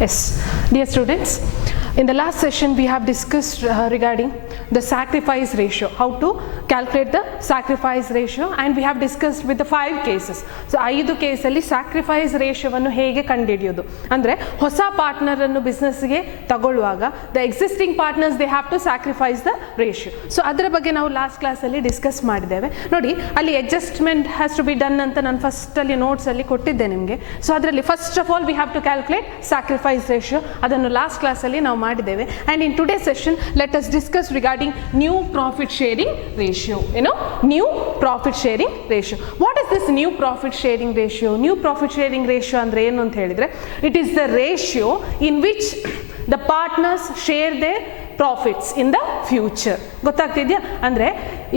Yes, dear students, in the last session we have discussed regarding the sacrifice ratio, how to calculate the sacrifice ratio, and we have discussed with the 5 cases. So 5 ಕೇಸಲ್ಲಿ sacrifice ratioವನ್ನು ಹೇಗೆ ಕಂಡುಹಿಡಿಯೋದು ಅಂದರೆ ಹೊಸ partner ಅನ್ನು ಬಿಸ್ನೆಸ್ಗೆ ತಗೊಳ್ಳುವಾಗ the existing partners they have to sacrifice the ratio. So ಅದರ ಬಗ್ಗೆ ನಾವು last ಕ್ಲಾಸಲ್ಲಿ ಡಿಸ್ಕಸ್ ಮಾಡಿದ್ದೇವೆ. ನೋಡಿ ಅಲ್ಲಿ adjustment has to be done ಅಂತ ನಾನು ಫಸ್ಟಲ್ಲಿ ನೋಟ್ಸಲ್ಲಿ ಕೊಟ್ಟಿದ್ದೆ ನಿಮಗೆ. ಸೊ ಅದರಲ್ಲಿ first of all we have to calculate sacrifice ratio. ಅದನ್ನು ಲಾಸ್ಟ್ ಕ್ಲಾಸಲ್ಲಿ ನಾವು ಮಾಡಿದ್ದೇವೆ. And in today session let us discuss regarding new profit sharing ratio. ಏನು new profit sharing ratio? What is this new profit sharing ratio? New profit sharing ratio ಅಂದರೆ ಏನು ಅಂತ ಹೇಳಿದರೆ, it is the ratio in which the partners share their profits in the future. ಗೊತ್ತಾಗ್ತಿದೆಯಾ? ಅಂದರೆ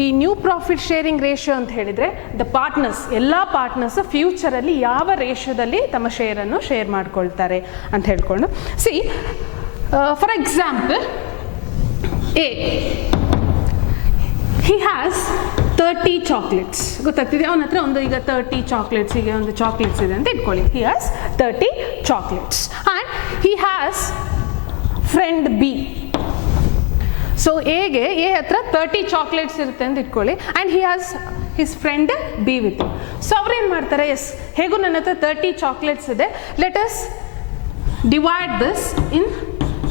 ಈ new profit sharing ratio ಅಂತ ಹೇಳಿದರೆ the partners, ಎಲ್ಲ ಪಾರ್ಟ್ನರ್ಸ್ ಫ್ಯೂಚರಲ್ಲಿ ಯಾವ ರೇಷಿಯೋದಲ್ಲಿ ತಮ್ಮ ಶೇರನ್ನು ಶೇರ್ ಮಾಡ್ಕೊಳ್ತಾರೆ ಅಂತ ಹೇಳ್ಕೊಂಡು. See for example, A he has 30 chocolates. ಗೊತ್ತಾಗ್ತಿದೆ, ಅವನ ಹತ್ರ ಒಂದು ಈಗ 30 ಚಾಕ್ಲೇಟ್ಸ್, ಈಗ ಒಂದು ಚಾಕ್ಲೇಟ್ಸ್ ಇದೆ ಅಂತ ಇಟ್ಕೊಳ್ಳಿ. he has 30 chocolates and he has friend B. So ಎಗೆ ಎ ಹತ್ರ 30 ಚಾಕ್ಲೇಟ್ಸ್ ಇರುತ್ತೆ ಅಂತ ಇಟ್ಕೊಳ್ಳಿ, and he has his friend B with. So ಅವ್ರೇನು ಮಾಡ್ತಾರೆ, ಎಸ್ ಹೇಗೂ ನನ್ನ ಹತ್ರ 30 ಚಾಕ್ಲೇಟ್ಸ್ ಇದೆ, let us divide this in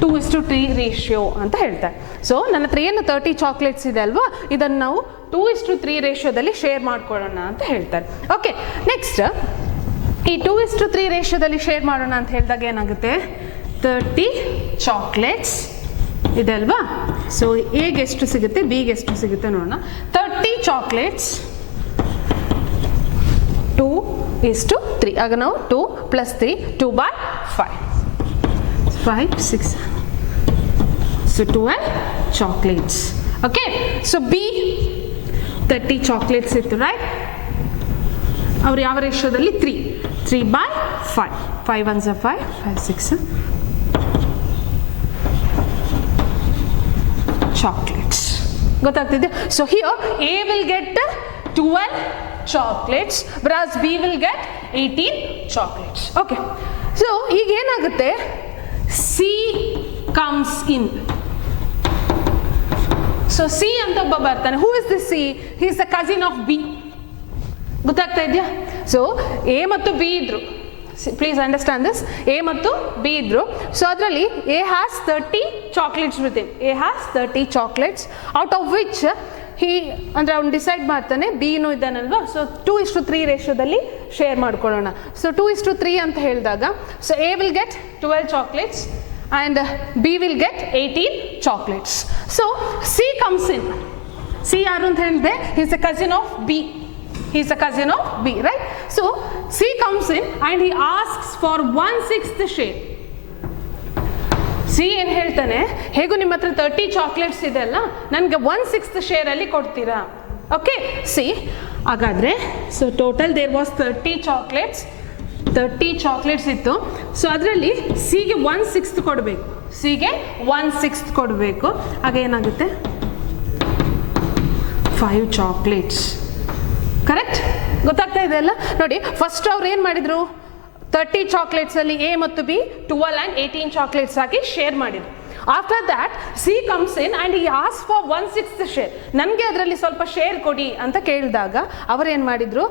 2:3 ratio ಅಂತ ಹೇಳ್ತಾರೆ. ಸೊ ನನ್ನ ಹತ್ರ ಏನು 30 ಚಾಕ್ಲೇಟ್ಸ್ ಇದೆ ಅಲ್ವಾ, ಇದನ್ನು ನಾವು 2:3 ರೇಷಿಯೋದಲ್ಲಿ ಶೇರ್ ಮಾಡ್ಕೊಳ್ಳೋಣ ಅಂತ ಹೇಳ್ತಾರೆ. ಓಕೆ, ನೆಕ್ಸ್ಟ್ ಈ 2:3 ರೇಷಿಯೋದಲ್ಲಿ ಶೇರ್ ಮಾಡೋಣ ಅಂತ ಹೇಳಿದಾಗ ಏನಾಗುತ್ತೆ, 30 ಚಾಕ್ಲೇಟ್ಸ್ ಇದೆ ಅಲ್ವಾ. ಸೊ ಎಗೆ ಎಷ್ಟು ಸಿಗುತ್ತೆ, ಬಿಗೆ ಎಷ್ಟು ಸಿಗುತ್ತೆ ನೋಡೋಣ. 30 ಚಾಕ್ಲೇಟ್ಸ್ 2:3. ಆಗ ನಾವು 2 + 3 2/5 5 6 so 12 chocolates. Okay, so B 30 chocolates ಇತ್ತು, ರೈಟ್? ಅವ್ರು ಯಾವ ರೇಷಿಯೋದಲ್ಲಿ? 3/5 5 1s 5 5 6 chocolates. ಗೊತ್ತಾಗ್ತಿದೆ? So here A will get 12 chocolates whereas B will get 18 chocolates. Okay, so ಈಗ ಏನಾಗುತ್ತೆ, C comes in. So C ಅಂತ ಒಬ್ಬ ಬರ್ತಾನೆ. Who is this C? He is the cousin of B. ಗೊತ್ತಾಗ್ತಾ ಇದೆಯಾ? ಸೊ ಎ ಮತ್ತು B ಇದ್ರು, please understand this. A ಮತ್ತು ಬಿ ಇದ್ರು. ಸೊ ಅದರಲ್ಲಿ A has 30 chocolates with him. A has 30 chocolates out of which ಹಿ ಅಂದರೆ ಅವ್ನು ಡಿಸೈಡ್ ಮಾಡ್ತಾನೆ, ಬಿನೂ ಇದ್ದಾನಲ್ವಾ, ಸೊ 2:3 ರೇಷಿಯೋದಲ್ಲಿ ಶೇರ್ ಮಾಡ್ಕೊಳ್ಳೋಣ. ಸೊ 2:3 ಅಂತ ಹೇಳಿದಾಗ, so A will get 12 chocolates and B will get 18 chocolates. So C comes in. C ಯಾರು ಅಂತ ಹೇಳಿದೆ, he is the cousin of B. He is the cousin of B, right? So C comes in and he asks for 1/6 share. C ಏನು ಹೇಳ್ತಾನೆ, ಹೇಗೂ ನಿಮ್ಮ ಹತ್ರ 30 chocolates ಇದೆ ಅಲ್ಲ, ನನಗೆ 1/6 ಶೇರಲ್ಲಿ ಕೊಡ್ತೀರಾ? ಓಕೆ, ಸಿ ಹಾಗಾದರೆ so total there was 30 chocolates ಇತ್ತು. ಸೊ ಅದರಲ್ಲಿ ಸಿಗೆ 1/6 ಕೊಡಬೇಕು. ಸಿಗೆ 1/6 ಕೊಡಬೇಕು. ಆಗ ಏನಾಗುತ್ತೆ, 5 ಚಾಕ್ಲೇಟ್ಸ್. ಕರೆಕ್ಟ್? ಗೊತ್ತಾಗ್ತಾ ಇದೆ ಅಲ್ಲ? ನೋಡಿ, ಫಸ್ಟ್ ಅವ್ರು ಏನು ಮಾಡಿದರು, 30 ಚಾಕ್ಲೇಟ್ಸಲ್ಲಿ ಎ ಮತ್ತು ಬಿ 12 and 18 ಚಾಕ್ಲೇಟ್ಸ್ ಹಾಕಿ ಶೇರ್ ಮಾಡಿದರು. After that C comes in and ಈ ಆಸ್ ಫಾರ್ 1/6 ಶೇರ್. ನನಗೆ ಅದರಲ್ಲಿ ಸ್ವಲ್ಪ ಶೇರ್ ಕೊಡಿ ಅಂತ ಕೇಳಿದಾಗ ಅವರೇನು ಮಾಡಿದರು,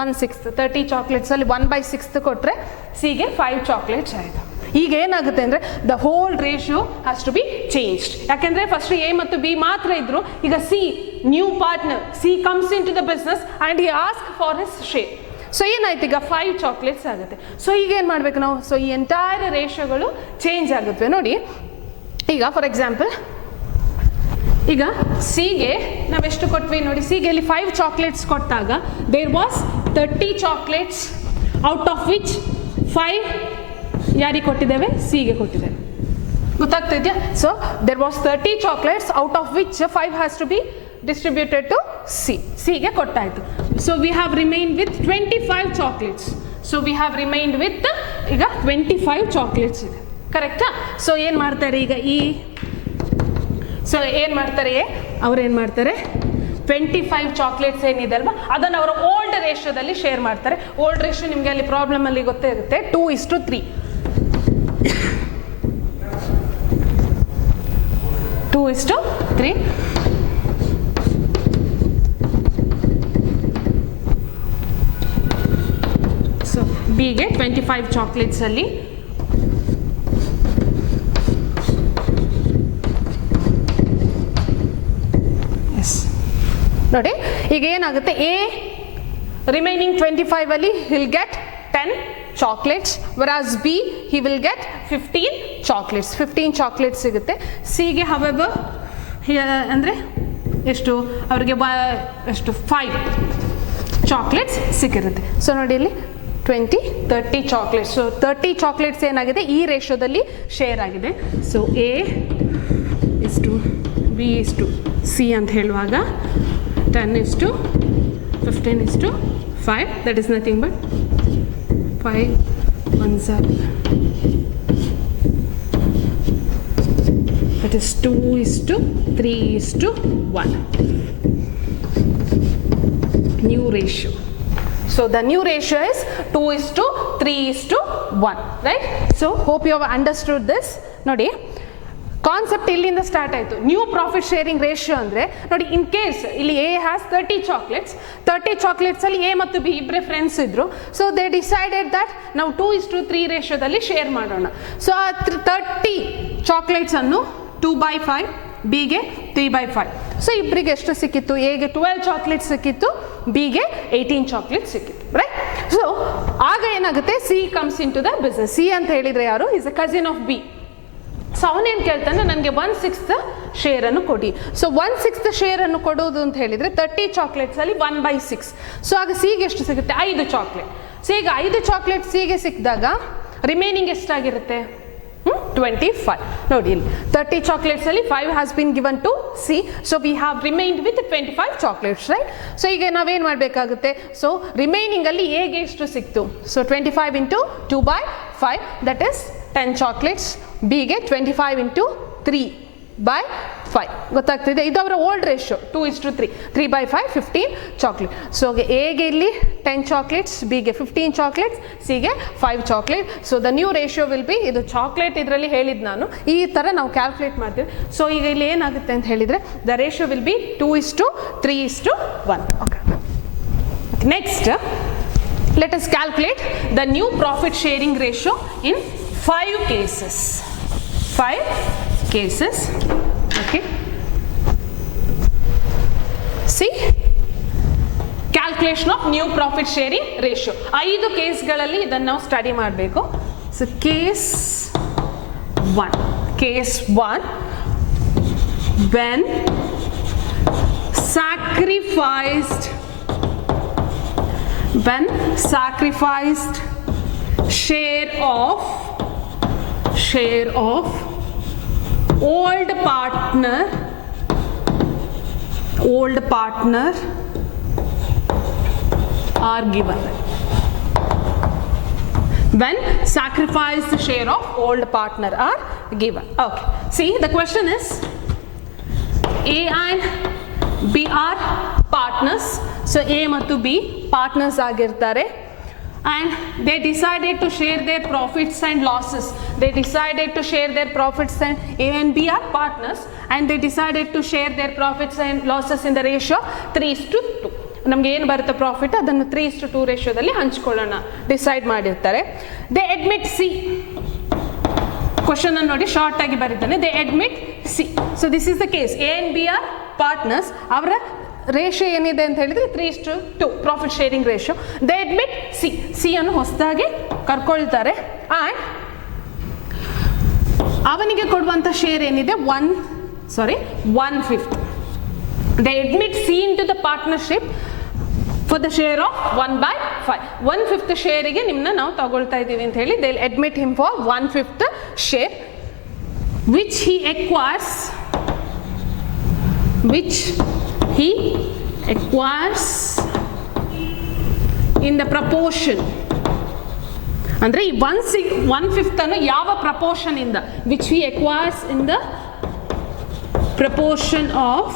1/6 30 ಚಾಕ್ಲೇಟ್ಸಲ್ಲಿ 1/6 ಕೊಟ್ಟರೆ ಸಿಗೆ 5 ಚಾಕ್ಲೇಟ್ಸ್ ಆಯಿತು. ಈಗ ಏನಾಗುತ್ತೆ ಅಂದರೆ the whole ratio has to be changed. ಯಾಕೆಂದರೆ ಫಸ್ಟ್ ಎ ಮತ್ತು ಬಿ ಮಾತ್ರ ಇದ್ದರು, ಈಗ C new partner, C comes in to the business and he ask for his share. So ಏನಾಯ್ತು, ಈಗ 5 ಚಾಕ್ಲೇಟ್ಸ್ ಆಗುತ್ತೆ. ಸೊ ಈಗ ಏನು ಮಾಡಬೇಕು ನಾವು, ಸೊ ಈ ಎಂಟೈರ್ ರೇಷಿಯೋಗಳು ಚೇಂಜ್ ಆಗುತ್ತವೆ. ನೋಡಿ, ಈಗ ಫಾರ್ ಎಕ್ಸಾಂಪಲ್, ಈಗ ಸಿಗೆ ನಾವೆಷ್ಟು ಕೊಟ್ವಿ ನೋಡಿ, ಸಿಗೆ ಇಲ್ಲಿ 5 ಚಾಕ್ಲೇಟ್ಸ್ ಕೊಟ್ಟಾಗ there was 30 chocolates out of which 5 ಯಾರಿಗೆ ಕೊಟ್ಟಿದ್ದೇವೆ, ಸಿಗೆ ಕೊಟ್ಟಿದ್ದೇವೆ. ಗೊತ್ತಾಗ್ತಾ ಇದೆಯಾ? So there was 30 chocolates out of which 5 has to be distributed to C. ಸಿಗೆ ಕೊಟ್ಟಾಯಿತು. So we have remained with 25 chocolates. So we have remained with ಈಗ 25 ಚಾಕ್ಲೇಟ್ಸ್ ಇದೆ. ಕರೆಕ್ಟಾ? ಸೊ ಏನು ಮಾಡ್ತಾರೆ ಈಗ ಸೊ ಏನು ಮಾಡ್ತಾರೆ, ಅವ್ರು ಏನು ಮಾಡ್ತಾರೆ, 25 ಚಾಕ್ಲೇಟ್ಸ್ ಏನಿದೆ ಅಲ್ವಾ, ಅದನ್ನು ಅವರು ಓಲ್ಡ್ ರೇಷಿಯೋದಲ್ಲಿ ಶೇರ್ ಮಾಡ್ತಾರೆ. ಓಲ್ಡ್ ರೇಷಿಯೋ ನಿಮಗೆ ಅಲ್ಲಿ ಪ್ರಾಬ್ಲಮಲ್ಲಿ ಗೊತ್ತೇ ಇರುತ್ತೆ, 2:3. 2:3. ಸೊ ಬಿಗೆ 25 ಚಾಕ್ಲೇಟ್ಸ್ ಅಲ್ಲಿ ನೋಡಿ ಈಗ ಏನಾಗುತ್ತೆ, ಎ ರಿಮೈನಿಂಗ್ 25 ಅಲ್ಲಿ will get 10 chocolates, whereas B he will get 15 chocolates. 15 chocolates ಸಿಗುತ್ತೆ. ಸಿಗೆ however ಅಂದರೆ ಎಷ್ಟು ಅವರಿಗೆ ಎಷ್ಟು 5 ಚಾಕ್ಲೇಟ್ಸ್ ಸಿಕ್ಕಿರುತ್ತೆ. ಸೊ ನೋಡಿ ಇಲ್ಲಿ 20, 30 ಚಾಕ್ಲೇಟ್ಸ್. ಸೊ 30 ಚಾಕ್ಲೇಟ್ಸ್ ಏನಾಗಿದೆ ಈ ರೇಷಿಯೋದಲ್ಲಿ ಶೇರ್ ಆಗಿದೆ. ಸೊ ಎ ಇಷ್ಟು ಬಿ ಇಷ್ಟು ಸಿ ಅಂತ ಹೇಳುವಾಗ 10:15:5, that is nothing but 5 1s are, that is 2:3:1 new ratio. So the new ratio is 2:3:1, right? So hope you have understood this. ನೋಡಿ ಕಾನ್ಸೆಪ್ಟ್ ಇಲ್ಲಿಂದ start ಆಯಿತು. ನ್ಯೂ ಪ್ರಾಫಿಟ್ ಶೇರಿಂಗ್ ರೇಷಿಯೋ ಅಂದರೆ ನೋಡಿ, in case ಇಲ್ಲಿ A has 30 chocolates, 30 ಚಾಕ್ಲೇಟ್ಸಲ್ಲಿ A ಮತ್ತು B ಇಬ್ಬರೇ friends ಇದ್ದರು. ಸೊ ದೇ ಡಿಸೈಡೆಡ್ ದಟ್ ನಾವು 2:3 ರೇಷಿಯೋದಲ್ಲಿ ಶೇರ್ ಮಾಡೋಣ. ಸೊ ಆ 30 ಚಾಕ್ಲೇಟ್ಸನ್ನು 2/5, ಬಿಗೆ 3/5. ಸೊ ಇಬ್ಬರಿಗೆ ಎಷ್ಟು ಸಿಕ್ಕಿತ್ತು? ಎಗೆ 12 ಚಾಕ್ಲೇಟ್ಸ್ ಸಿಕ್ಕಿತ್ತು, ಬಿಗೆ 18 ಚಾಕ್ಲೇಟ್ಸ್ ಸಿಕ್ಕಿತ್ತು, ರೈಟ್? ಸೊ ಆಗ ಏನಾಗುತ್ತೆ, C comes in to the business. C ಅಂತ ಹೇಳಿದರೆ ಯಾರು? Is a cousin of B. So ಅವನೇನು ಕೇಳ್ತಾನೆ, ನನಗೆ 1/6 ಶೇರನ್ನು ಕೊಡಿ. ಸೊ 1/6 ಶೇರನ್ನು ಕೊಡೋದು ಅಂತ ಹೇಳಿದರೆ 30 ಚಾಕ್ಲೇಟ್ಸಲ್ಲಿ 1/6. ಸೊ ಆಗ ಸಿಗೆ ಎಷ್ಟು ಸಿಗುತ್ತೆ? 5 ಚಾಕ್ಲೇಟ್. ಸೊ ಈಗ 5 ಚಾಕ್ಲೇಟ್ ಸಿಗೆ ಸಿಕ್ಕಿದಾಗ ರಿಮೈನಿಂಗ್ ಎಷ್ಟಾಗಿರುತ್ತೆ? 25. ನೋಡಿ ಇಲ್ಲಿ 30 ಚಾಕ್ಲೇಟ್ಸಲ್ಲಿ 5 has been given to C. So we have remained with 25 chocolates, right? So ಈಗ ನಾವೇನು ಮಾಡಬೇಕಾಗುತ್ತೆ? ಸೊ ರಿಮೈನಿಂಗಲ್ಲಿ ಎಗೆ ಎಷ್ಟು ಸಿಕ್ತು? So 25 × 2/5, that is 10 chocolates. ಬಿಗೆ 25 × 3/5. ಗೊತ್ತಾಗ್ತಿದೆ? ಇದು ಅವರ ಓಲ್ಡ್ ರೇಷಿಯೋ 2:3. 3/5 15 ಚಾಕ್ಲೇಟ್. ಸೊ ಎಗೆ ಇಲ್ಲಿ 10 ಚಾಕ್ಲೇಟ್ಸ್, ಬಿಗೆ 15 ಚಾಕ್ಲೇಟ್ಸ್, ಸಿಗೆ 5 chocolate. So the new ratio will B, ಇದು ಚಾಕ್ಲೇಟ್ ಇದರಲ್ಲಿ ಹೇಳಿದ್ದು ನಾನು, ಈ ಥರ ನಾವು ಕ್ಯಾಲ್ಕುಲೇಟ್ ಮಾಡ್ತೀವಿ. ಸೊ ಈಗ ಇಲ್ಲಿ ಏನಾಗುತ್ತೆ ಅಂತ ಹೇಳಿದರೆ, the ratio will B 2:3:1. Okay, next let us calculate the new profit sharing ratio in 5 cases. 5 cases. Okay. See, calculation of new profit sharing ratio. 5 ಕೇಸ್ಗಳಲ್ಲಿ ಇದನ್ನು ನಾವು ಸ್ಟಡಿ ಮಾಡಬೇಕು. So case 1. Case 1, when sacrificed share of old partner are given. When sacrificed share of old partner are given. Okay, see, the question is, A and B are partners. So A ಮತ್ತು B partners ಆಗಿರ್ತಾರೆ, and they decided to share their profits and losses. They decided to share their profits, and A and B are partners, and they decided to share their profits and losses in the ratio 3:2. ನಮ್ಗೆ ಏನು ಬರುತ್ತೆ profit, ಅದನ್ನು 3:2 ರೇಷಿಯೋದಲ್ಲಿ ಹಂಚ್ಕೊಳ್ಳೋಣ decide ಮಾಡಿರ್ತಾರೆ. They admit C. Question ಅನ್ನು ನೋಡಿ, short ಆಗಿ ಬರೀತಾನೆ. They admit C. So this is the case. A and B are partners. ಅವರ ರೇಷಿಯೋ ಏನಿದೆ ಅಂತ ಹೇಳಿದ್ರೆ 3:2 profit sharing ratio. They admit C. C ಅನ್ನು ಹೊಸದಾಗಿ ಕರ್ಕೊಳ್ತಾರೆ, ಆ್ಯಂಡ್ ಅವನಿಗೆ ಕೊಡುವಂಥ ಶೇರ್ ಏನಿದೆ 1/5. They admit C in to the partnership for the share of 1/5. 1/5 ಶೇರಿಗೆ ನಿಮ್ಮನ್ನ ನಾವು ತಗೊಳ್ತಾ ಇದ್ದೀವಿ ಅಂತ ಹೇಳಿ they admit him for 1/5 share, which he acquires in the proportion. ಅಂದರೆ ಈ 1/5 ಅನ್ನು ಯಾವ ಪ್ರಪೋರ್ಷನ್ ಇಂದ, which he acquires in the proportion of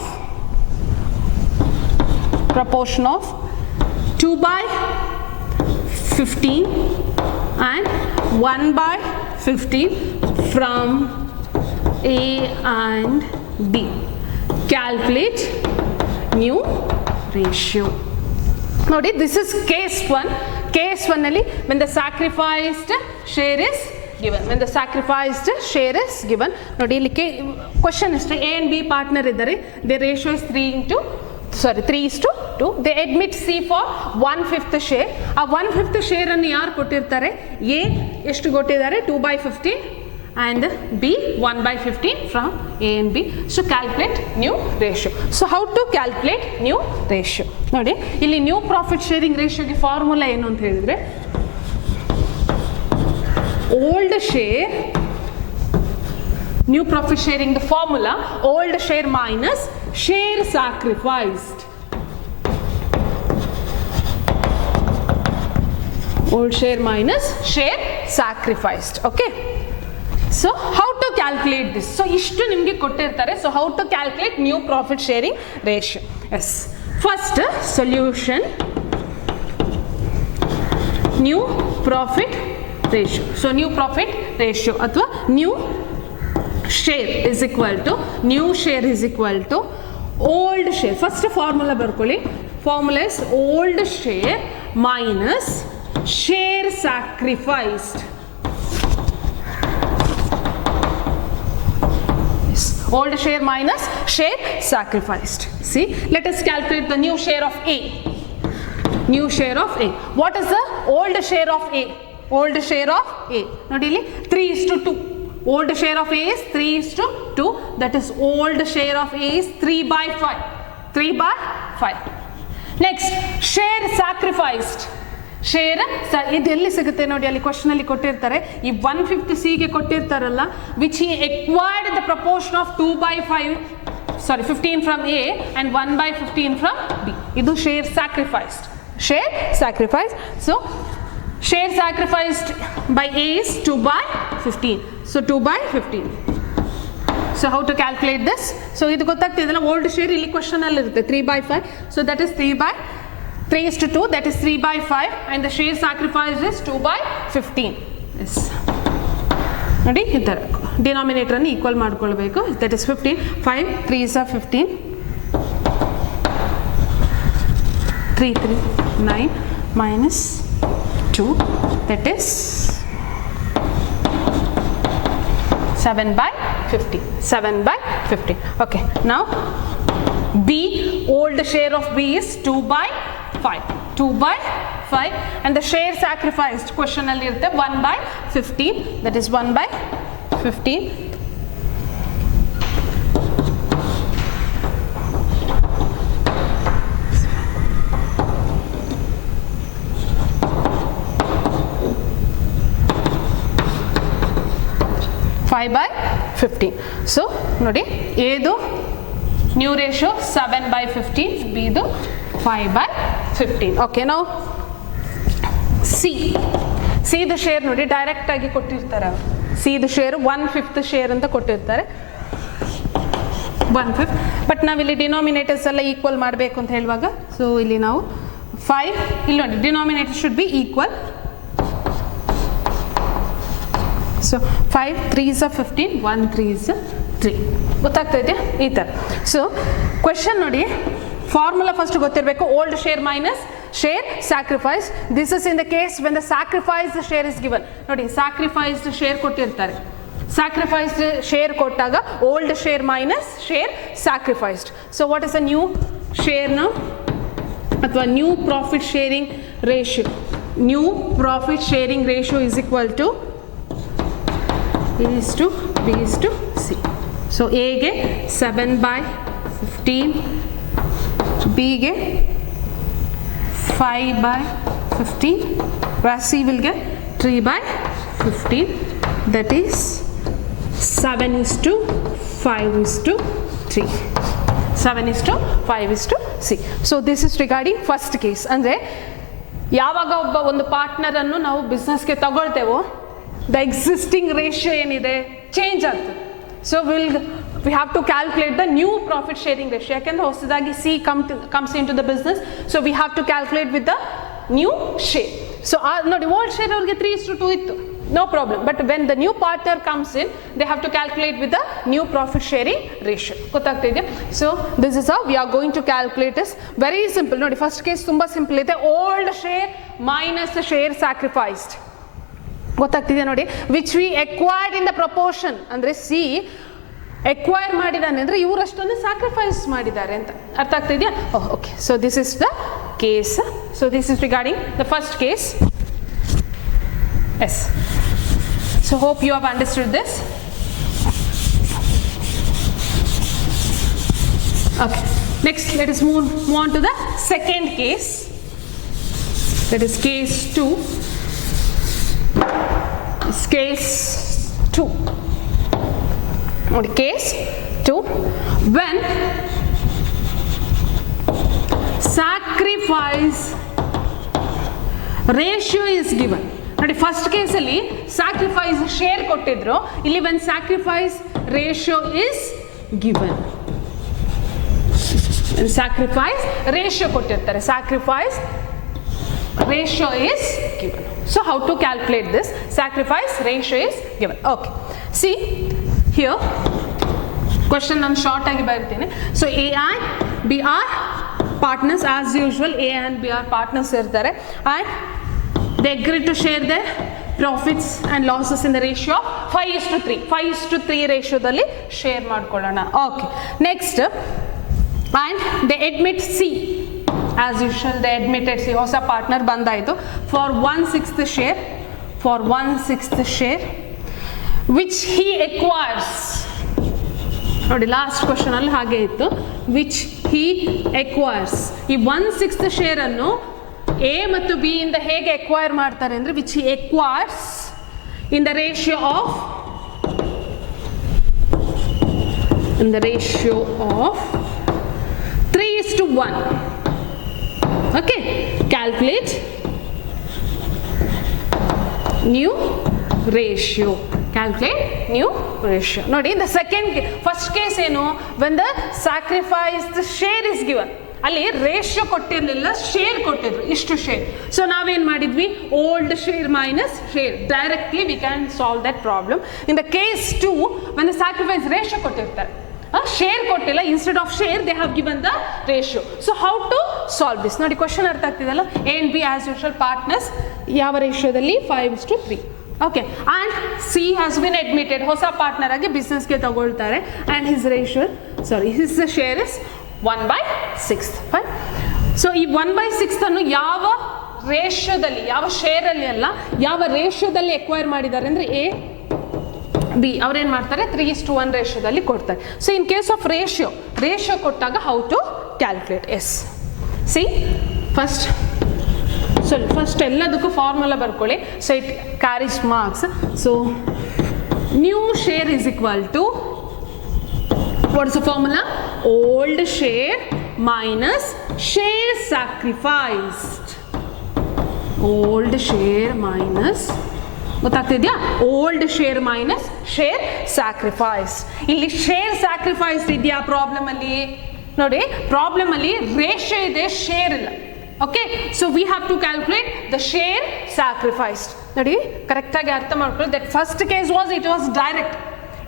2/15 and 1/15 15 from A and B. Calculate new ratio. ನೋಡಿ, this is case 1. Case 1 ಅಲ್ಲಿ when the sacrificed share is given. When the sacrificed share is given. ನೋಡಿ, ಇಲ್ಲಿ question ಇಷ್ಟೇ, A and B partner ಇದ್ದಾರೆ, their ratio is 3:2. They admit C for 1/5 share. ಆ 1/5 share ಅನ್ನು ಯಾರು ಕೊಟ್ಟಿರ್ತಾರೆ? A ಎಷ್ಟು ಕೊಟ್ಟಿದ್ದಾರೆ? 2/15 and B 1/15 from A and B. So calculate new ratio. So how to calculate new ratio? ನೋಡಿ, ಇಲ್ಲಿ ನ್ಯೂ ಪ್ರಾಫಿಟ್ ಶೇರಿಂಗ್ ರೇಷಿಯೋಗೆ ಫಾರ್ಮುಲಾ ಏನು ಅಂತ ಹೇಳಿದ್ರೆ, old share, new profit sharing, the formula old share minus share sacrificed. Old share minus share sacrificed. Okay, so how to calculate this? So ishtu nimge kottirtare. So how to calculate new profit sharing ratio? Yes, first solution, new profit ratio. So new profit ratio athwa new share is equal to old share. First formula barkoli. Formula is old share minus share sacrificed. Yes, old share minus share sacrificed. See, let us calculate the new share of A. New share of A. What is the old share of A? Old share of A. Not really 3:2. Old share of A is 3:2. That is old share of A is 3/5. 3/5. Next, share sacrificed. Share ಇದೆಲ್ಲಿ ಸಿಗುತ್ತೆ ನೋಡಿ, ಅಲ್ಲಿ question ಅಲ್ಲಿ ಕೊಟ್ಟಿರ್ತಾರೆ, ಈ 1/5 C ಗೆ ಕೊಟ್ಟಿರ್ತಾರಲ್ಲ, which he acquired the proportion of 15 from A and 1/15 from B. ಇದು share sacrificed. Share sacrifice. So share sacrificed by A is 2/15. So 2/15. So how to calculate this? So ಇದು ಗೊತ್ತಾಗ್ತಿದೆಲ್ಲ, old share ಇಲ್ಲಿ question ಅಲ್ಲಿ ಇರುತ್ತೆ 3/5. So that is 3:2, that is 3/5, and the share sacrifice is 2/15. Yes. ನೋಡಿ, ಈ ಥರ denominator ಅನ್ನು equal ಮಾಡ್ಕೊಳ್ಬೇಕು. that is 15. 5 3s are 15. 3 3 9 minus 2, that is 7/15. 7/15. Okay, now B, old share of B is 2/5. 2/5, and the share sacrificed question alli irutte 1/15. That is 1/15. (5/15). So ನೋಡಿ, ಏದು new ratio 7/15, ಬಿದು 5/15. Okay, ನಾವು C the share ನೋಡಿ direct ಆಗಿ ಕೊಟ್ಟಿರ್ತಾರೆ. C the share 1/5 share ಅಂತ ಕೊಟ್ಟಿರ್ತಾರೆ, 1/5. But ನಾವಿಲ್ಲಿ denominators ಎಲ್ಲ equal ಮಾಡಬೇಕು ಅಂತ ಹೇಳುವಾಗ, ಸೊ ಇಲ್ಲಿ ನಾವು 5 ಇಲ್ಲಿ ನೋಡಿ, denominator should be equal. So 5 3s are 15, 1 3s are 3. ಗೊತ್ತಾಗ್ತಾ ಇದೆಯಾ? ಈ ಥರ. ಸೊ ಕ್ವೆಶನ್ ನೋಡಿ, ಫಾರ್ಮುಲಾ ಫಸ್ಟ್ ಗೊತ್ತಿರಬೇಕು, old share minus share sacrifice. This is in the case when the sacrificed share is given. ನೋಡಿ, ಸ್ಯಾಕ್ರಿಫೈಸ್ಡ್ ಶೇರ್ ಕೊಟ್ಟಿರ್ತಾರೆ, sacrificed share ಕೊಟ್ಟಾಗ old share minus share sacrificed. So what is a new share ನಾವು, ಅಥವಾ new profit sharing ratio? New profit sharing ratio is equal to A is to B is to C. So A ಗೆ 7/15, B ಗೆ 5/15, whereas C will get 3/15. That is 7:5:3. 7:5:6. So this is regarding first case. ಅಂದರೆ ಯಾವಾಗ ಒಂದು partner ಅನ್ನು ನಾವು ಬಿಸ್ನೆಸ್ಗೆ ತಗೊಳ್ತೇವೋ, the existing ratio ಏನಿದೆ change ಆಗ್ತದೆ. So we have to calculate the new profit sharing ratio. ಯಾಕೆಂದ್ರೆ ಹೊಸದಾಗಿ C comes into the business, so we have to calculate with the new share. So ನೋಡಿ, ಓಲ್ಡ್ ಶೇರ್ ಅವ್ರಿಗೆ 3:2 ಇತ್ತು, no problem. But when the new partner comes in, they have to calculate with the new profit sharing ratio. ಗೊತ್ತಾಗ್ತಿದೆಯಾ? So this is how we are going to calculate this. Very simple. ನೋಡಿ first case ತುಂಬಾ simple ಇದೆ. old share minus the share sacrificed. ಗೊತ್ತಾಗ್ತಿದೆಯಾ ನೋಡಿ, which we acquired in the proportion. ಅಂದ್ರೆ C acquire ಮಾಡಿದಾನೆ ಅಂದರೆ ಇವರಷ್ಟನ್ನು sacrifice ಮಾಡಿದ್ದಾರೆ ಅಂತ ಅರ್ಥ ಆಗ್ತಿದೆಯಾ? Okay, so this is the case. So this is regarding the first case. Yes, so hope you have understood this. Okay, next let us move on to the second case. That is case 2. It's case 2. Okay, case 2. When sacrifice ratio is given. ನೋಡಿ first ಕೇಸಲ್ಲಿ sacrifice share ಕೊಟ್ಟಿದ್ರು, ಇಲ್ಲಿ when sacrifice ratio is given. Sacrifice ratio ಕೊಟ್ಟಿರ್ತಾರೆ, sacrifice ratio is given. So how to calculate this? Sacrifice ratio is given. Okay, see here question ನಾನು short ಆಗಿ ಬರ್ತೀನಿ. So A I B are partners as usual. A and B are partners ಇರ್ತಾರೆ and they agree to share the profits and losses in the ratio of 5:3. 5:3 ರೇಷಿಯೋದಲ್ಲಿ share ಮಾಡ್ಕೊಳ್ಳೋಣ. Okay, next and they admit C as usual. They admitted C, ಹೊಸ partner ಬಂದಾಯಿತು for 1/6 share. For 1/6 share which he acquires. ನೋಡಿ last question ಅಲ್ಲಿ ಹಾಗೆ ಇತ್ತು, which he ಎಕ್ವೈರ್ಸ್. ಈ 1/6 share ಅನ್ನು ಎ ಮತ್ತು ಬಿ ಇಂದ ಹೇಗೆ ಎಕ್ವೈರ್ ಮಾಡ್ತಾರೆ ಅಂದ್ರೆ which he acquires in the ratio of 3:1. Okay, calculate new ratio. Calculate new ratio. ನೋಡಿ the second first case ಏನು, when the sacrifice the share is given. ಅಲ್ಲಿ ರೇಷಿಯೋ ಕೊಟ್ಟಿರಲಿಲ್ಲ, ಶೇರ್ ಕೊಟ್ಟಿದ್ರು, ಇಷ್ಟು ಶೇರ್. ಸೊ ನಾವೇನು ಮಾಡಿದ್ವಿ, old share minus share. Directly we can solve that problem. In the case 2 when the sacrifice ratio ಕೊಟ್ಟಿರ್ತಾರೆ, share ಕೊಟ್ಟಿಲ್ಲ, instead of share they have given the ratio. So how to solve this? ನೋಡಿ question ಅರ್ಥ ಆಗ್ತಿದೆಲ್ಲ. A and B as usual partners, ಯಾವ ರೇಷಿಯೋದಲ್ಲಿ? 5:3. Okay, and C has been admitted, ಹೊಸ partner ಆಗಿ ಬಿಸ್ನೆಸ್ಗೆ ತಗೊಳ್ತಾರೆ and his ratio his share is 1/6. Fine. So ಈ 1/6 ಅನ್ನು ಯಾವ ರೇಷಿಯೋದಲ್ಲಿ, ಯಾವ ಶೇರಲ್ಲಿ ಅಲ್ಲ, ಯಾವ ರೇಷಿಯೋದಲ್ಲಿ ಎಕ್ವೈರ್ ಮಾಡಿದ್ದಾರೆ ಅಂದರೆ ಎ ಬಿ ಅವ್ರೇನು ಮಾಡ್ತಾರೆ 3:1 ರೇಷಿಯೋದಲ್ಲಿ ಕೊಡ್ತಾರೆ. So in case of ratio ಕೊಟ್ಟಾಗ how to calculate? Yes, see first ಎಲ್ಲದಕ್ಕೂ ಫಾರ್ಮುಲಾ ಬರ್ಕೊಳ್ಳಿ. So it carries marks. So new share is equal to, what is the formula? Old share minus share sacrificed. Old share minus, ಗೊತ್ತಾಗ್ತಿದ್ಯಾ? Old share minus share sacrificed. ಇಲ್ಲಿ share sacrificed ಇದೆಯಾ problem ಅಲ್ಲಿ? ನೋಡಿ problem ಅಲ್ಲಿ ratio ಇದೆ, share ಇಲ್ಲ. Okay, so we have to calculate the share sacrificed. ನೋಡಿ ಕರೆಕ್ಟಾಗಿ ಅರ್ಥ ಮಾಡ್ಕೊಳ್ಳಿ. That first case it was direct.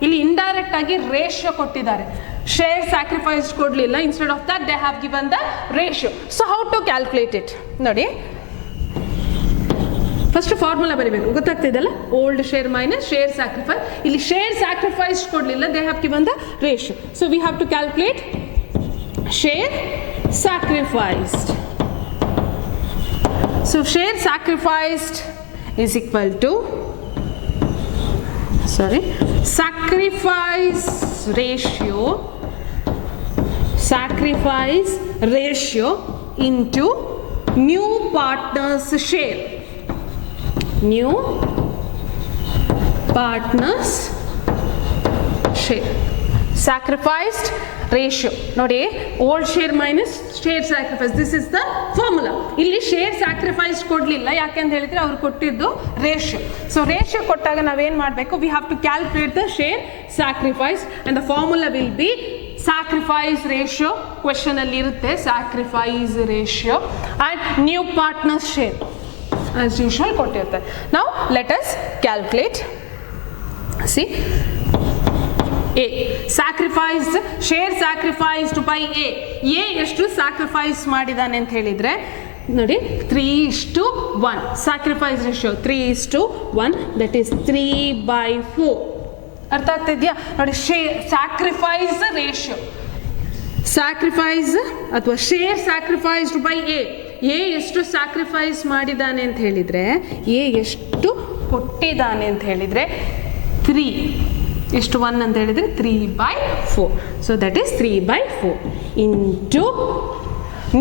ಇಲ್ಲಿ ಇಂಡೈರೆಕ್ಟ್ ಆಗಿ ರೇಷಿಯೋ ಕೊಟ್ಟಿದ್ದಾರೆ, ಶೇರ್ ಸ್ಯಾಕ್ರಿಫೈಸ್ಡ್ ಕೊಡಲಿಲ್ಲ. Instead of that they have given the ratio. So how to calculate it? ನೋಡಿ first formula ಬರೀಬೇಕು, ಗೊತ್ತಾಗ್ತಿದೆಲ್ಲ. Old share minus share sacrifice. ಇಲ್ಲಿ ಶೇರ್ ಸ್ಯಾಕ್ರಿಫೈಸ್ಡ್ ಕೊಡಲಿಲ್ಲ, they have given the ratio. So we have to calculate share sacrificed. So share sacrificed is equal to, sacrifice ratio into new partner's share. New partner's share. Sacrificed ratio. ನೋಡಿ old share minus share sacrifice, this is the formula. ಇಲ್ಲಿ share sacrifice ಕೊಡಲಿಲ್ಲ, ಯಾಕೆಂತ ಹೇಳಿದ್ರೆ ಅವ್ರು ಕೊಟ್ಟಿದ್ದು ratio. So ratio ಕೊಟ್ಟಾಗ ನಾವೇನು ಮಾಡಬೇಕು? We have to calculate the share sacrifice and the formula will be sacrifice ratio. Question ಅಲ್ಲಿ ಇರುತ್ತೆ sacrifice ratio and new partners share. As usual ಕೊಟ್ಟಿರ್ತಾರೆ. ನಾವು let us calculate. C A sacrificed, share sacrificed by A. ಎಷ್ಟು sacrifice ಮಾಡಿದಾನೆ ಅಂತ ಹೇಳಿದರೆ ನೋಡಿ 3:1 sacrifice ratio 3:1, that is 3/4. ಅರ್ಥ ಆಗ್ತಿದ್ಯಾ ನೋಡಿ? ಸ್ಯಾಕ್ರಿಫೈಸ್ ರೇಷಿಯೋ, ಸ್ಯಾಕ್ರಿಫೈಸ್ ಅಥವಾ ಶೇರ್ ಸ್ಯಾಕ್ರಿಫೈಸ್ಡ್ ಬೈ ಎ. ಎಷ್ಟು ಸ್ಯಾಕ್ರಿಫೈಸ್ ಮಾಡಿದ್ದಾನೆ ಅಂತ ಹೇಳಿದರೆ, ಎಷ್ಟು ಕೊಟ್ಟಿದ್ದಾನೆ ಅಂತ ಹೇಳಿದರೆ 3 ಎಷ್ಟು 1 ಅಂತ ಹೇಳಿದರೆ 3/4. So that is 3/4 into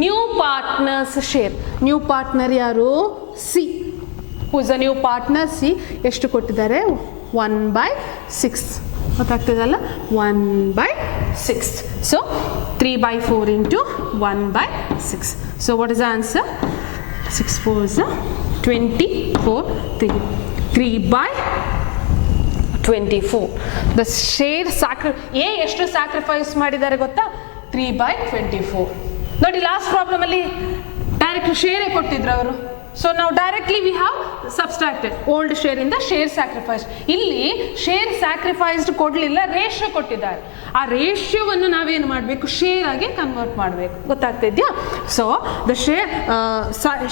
new partners share. New partner ಯಾರು? C. Who is a new partner? C. ಎಷ್ಟು ಕೊಟ್ಟಿದ್ದಾರೆ? 1/6. ಗೊತ್ತಾಗ್ತದಲ್ಲ? 1/6. So 3/4 into 1/6. So what is the answer? 6 4s 24. 3/24. The share A ಎಷ್ಟು ಸ್ಯಾಕ್ರಿಫೈಸ್ ಮಾಡಿದ್ದಾರೆ ಗೊತ್ತಾ? 3/24. ನೋಡಿ ಲಾಸ್ಟ್ ಪ್ರಾಬ್ಲಮ್ ಅಲ್ಲಿ ಡೈರೆಕ್ಟ್ ಶೇರೇ ಕೊಟ್ಟಿದ್ರು ಅವರು. ಸೊ ನಾವು directly we have subtracted old share ಇಂದ ಶೇರ್ ಸ್ಯಾಕ್ರಿಫೈಸ್. ಇಲ್ಲಿ ಶೇರ್ ಸ್ಯಾಕ್ರಿಫೈಸ್ಡ್ ಕೊಡಲಿಲ್ಲ, ರೇಷಿಯೋ ಕೊಟ್ಟಿದ್ದಾರೆ. ಆ ರೇಷಿಯೋವನ್ನು ನಾವೇನು ಮಾಡಬೇಕು? ಶೇರ್ ಆಗಿ ಕನ್ವರ್ಟ್ ಮಾಡಬೇಕು. ಗೊತ್ತಾಗ್ತಿದ್ಯಾ? So the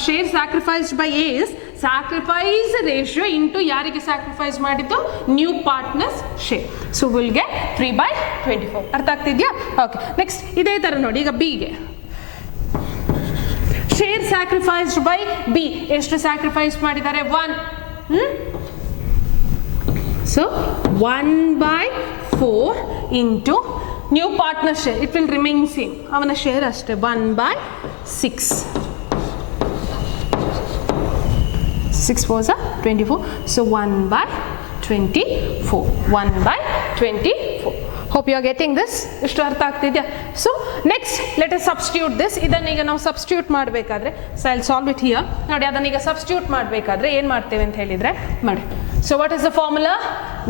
share sacrificed by A is sacrifice ratio into ಯಾರಿಗೆ ಸ್ಯಾಕ್ರಿಫೈಸ್ ಮಾಡಿದ್ದು? New partners share. So will get 3/24. ಅರ್ಥ ಆಗ್ತಿದ್ಯಾ? ಓಕೆ, ನೆಕ್ಸ್ಟ್ ಇದೇ ಥರ ನೋಡಿ. ಈಗ ಬಿಗೆ ಶೇರ್ ಸ್ಯಾಕ್ರಿಫೈಸ್ಡ್ ಬೈ ಬಿ. ಎಷ್ಟು ಸ್ಯಾಕ್ರಿಫೈಸ್ ಮಾಡಿದ್ದಾರೆ? 1. So 1/4 into new partner share. It will remain same. ಅವನ ಶೇರ್ ಅಷ್ಟೇ 1/6. 6 4s 24. So 1/24. 1/24. Hope you are getting this. ಇಷ್ಟು ಅರ್ಥ ಆಗ್ತಿದೆಯಾ? So next let us substitute this. ಇದನ್ನೀಗ ನಾವು ಸಬ್ಸ್ಟಿಟ್ಯೂಟ್ ಮಾಡಬೇಕಾದ್ರೆ, so I will solve it here. ನೋಡಿ, ಅದನ್ನೀಗ ಸಬ್ಸ್ಟಿಟ್ಯೂಟ್ ಮಾಡಬೇಕಾದ್ರೆ ಏನು ಮಾಡ್ತೇವೆ ಅಂತ ಹೇಳಿದರೆ ಮಾಡಿ. So what is the formula?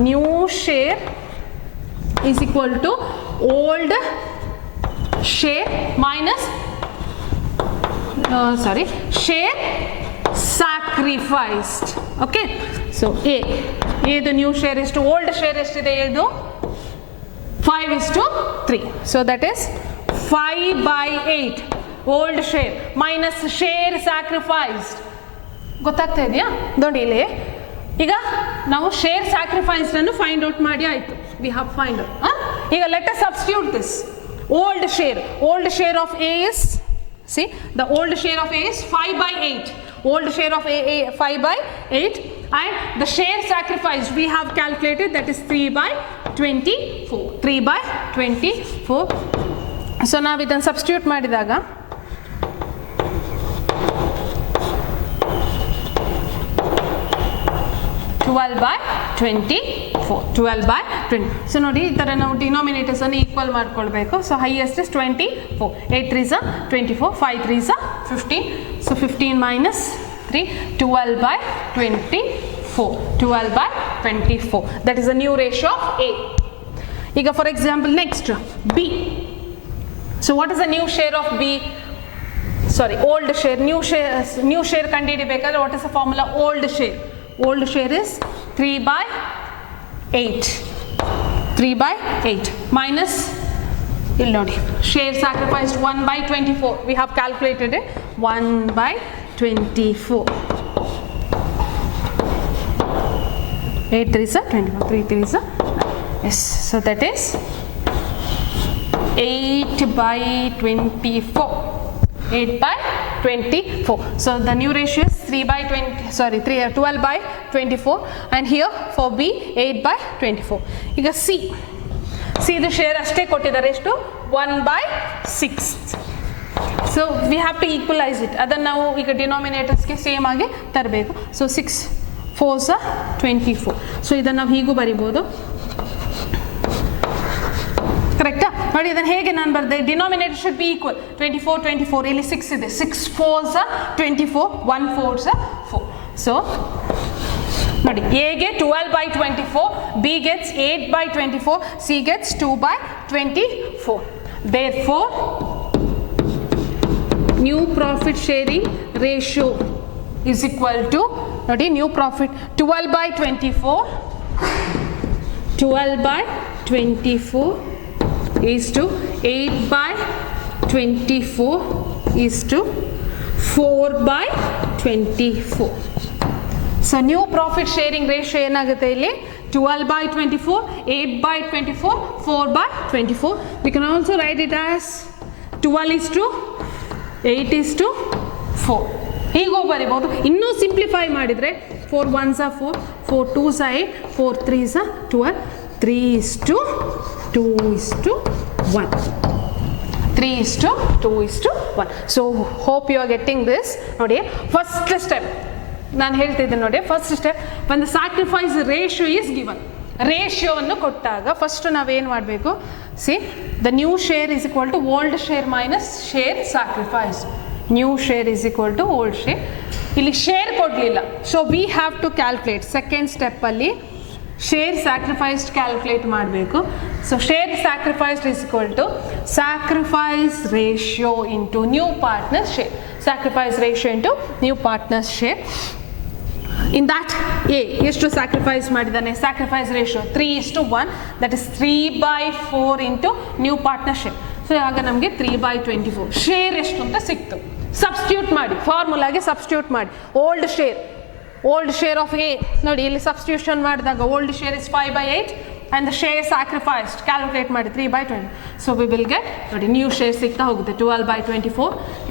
New share is equal to old share minus share sacrificed. Okay, so ಎದು ನ್ಯೂ ಶೇರ್ ಎಷ್ಟು? ಓಲ್ಡ್ ಶೇರ್ ಎಷ್ಟಿದೆ? ಇದು 5:3. So that is 5/8 old share minus share sacrificed. ಗೊತ್ತಾಗ್ತಾ ಇದೆಯಾ? ನೋಡಿ ಇಲ್ಲಿ ಈಗ ನಾವು ಶೇರ್ ಸ್ಯಾಕ್ರಿಫೈಸ್ಡ್ ಅನ್ನು ಫೈಂಡ್ ಔಟ್ ಮಾಡಿ ಆಯಿತು. We have find out. ಈಗ let us substitute this. Old share of A is, see the old share of A is 5/8. Old share of A 5/8, and the share sacrificed we have calculated, that is 3/24. 3/24. So ನಾವು ಇದನ್ನು substitute ಮಾಡಿದಾಗ 12/24. 12/20. So ನೋಡಿ, ಈ ಥರ ನಾವು denominators ಅನ್ನು equal ಮಾಡ್ಕೊಳ್ಬೇಕು. So highest is 24. 8 3s 24, 5 3s 15. So 15 minus 3, 12/24. 12/24. That is the new ratio of A. ಈಗ for example next B. So what is the new share of B? Sorry, old share. New share ಕಂಡುಹಿಡಿಬೇಕಾದ್ರೆ what is the formula? Old share is 3/8. 3/8 minus, ಇಲ್ಲಿ ನೋಡಿ, share sacrificed 1/24. We have calculated it. 1/24. 8 3s 24, 3 3s 9. Yes, so that is 8/24. 8/24. So the new ratio is 12/24, and here for B 8/24. ಈಗ C ಇದು share ಅಷ್ಟೇ ಕೊಟ್ಟಿದ್ದಾರೆ. ಎಷ್ಟು? 1/6. So we have to equalise it. ಅದನ್ನು ನಾವು ಈಗ ಡಿನಾಮಿನೇಟರ್ಸ್ಗೆ ಸೇಮ್ ಆಗಿ ತರಬೇಕು. So 6 4s 24. ಸೊ ಇದನ್ನು ನಾವು ಹೀಗೂ ಬರಿಬೋದು. ಕರೆಕ್ಟಾ? ನೋಡಿ, ಇದನ್ನು ಹೇಗೆ ನಾನು ಬರೆದೆ? Denominator should be equal. 24 24, ಇಲ್ಲಿ 6 ಇದೆ. 6 4s 24, 1 4s 4. ಸೊ ನೋಡಿ, A ಗೆ 12/24, B gets 8/24, C gets 2/24. Therefore, new profit sharing ratio is equal to ನೋಡಿ new profit 12 by 24 12 by 24 is to 8 by 24 is to 4 by 24. So new profit sharing ratio ಏನಾಗುತ್ತೆ ಇಲ್ಲಿ 12 by 24, 8 by 24, 4 by 24. We can also write it as 12 is to 8 is to 4. ಹೀಗೂ ಬರೀಬಹುದು. ಇನ್ನೂ simplify ಮಾಡಿದರೆ 4 1s are 4, 4 2s are 8, 4 3s are 12, 3 is to 2 is to 1. 3 is to 2 is to 1. So hope you are getting this. ನೋಡಿ first step ನಾನು ಹೇಳ್ತಿದ್ದೆ ನೋಡಿ, first step when the sacrifice ratio is given, ರೇಷಿಯೋವನ್ನು ಕೊಟ್ಟಾಗ first ನಾವೇನು ಮಾಡಬೇಕು, see the new share is equal to old share minus share sacrifice. New share is equal to old share. ಇಲ್ಲಿ share ಕೊಡಲಿಲ್ಲ, so we have to calculate. Second ಸ್ಟೆಪ್ಪಲ್ಲಿ share sacrificed calculate ಮಾಡಬೇಕು. So share sacrificed is equal to sacrifice ratio into new partners share. Sacrifice ratio into new partners share. In that A ಎಷ್ಟು sacrifice ಮಾಡಿದ್ದಾನೆ, sacrifice ratio 3:1, that is 3/4 into new partnership. So ಆಗ ನಮಗೆ 3/24 share ಎಷ್ಟು ಅಂತ ಸಿಕ್ತು. Substitute ಮಾಡಿ, ಫಾರ್ಮುಲಾಗೆ substitute ಮಾಡಿ. Old share of A ನೋಡಿ, ಇಲ್ಲಿ ಸಬ್ಸ್ಟಿಟ್ಯೂಷನ್ ಮಾಡಿದಾಗ old share is 5/8 and the share sacrificed calculate ಮಾಡಿ 3/20. ಸೊ ವಿ ವಿಲ್ ಗೆಟ್ ನೋಡಿ ನ್ಯೂ ಶೇರ್ ಸಿಗ್ತಾ ಹೋಗುತ್ತೆ 12/24,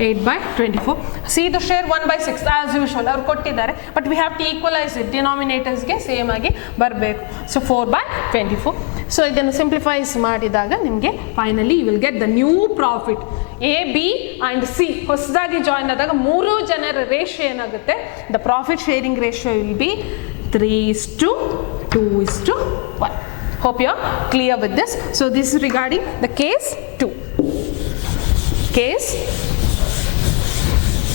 8/24. C the share 1/6 as usual ಅವ್ರು ಕೊಟ್ಟಿದ್ದಾರೆ, but we have to equalise it, ಡಿನಾಮಿನೇಟರ್ಸ್ಗೆ ಸೇಮ್ ಆಗಿ ಬರಬೇಕು. ಸೊ 4/24. ಸೊ ಇದನ್ನು ಸಿಂಪ್ಲಿಫೈಸ್ ಮಾಡಿದಾಗ ನಿಮಗೆ finally you will get the new profit. A B and C ಹೊಸದಾಗಿ ಜಾಯಿನ್ ಆದಾಗ ಮೂರು ಜನರ ರೇಷಿಯೋ ಏನಾಗುತ್ತೆ, the profit sharing ratio will be 3:2:1. Hope you are clear with this. So this is regarding the case 2. Case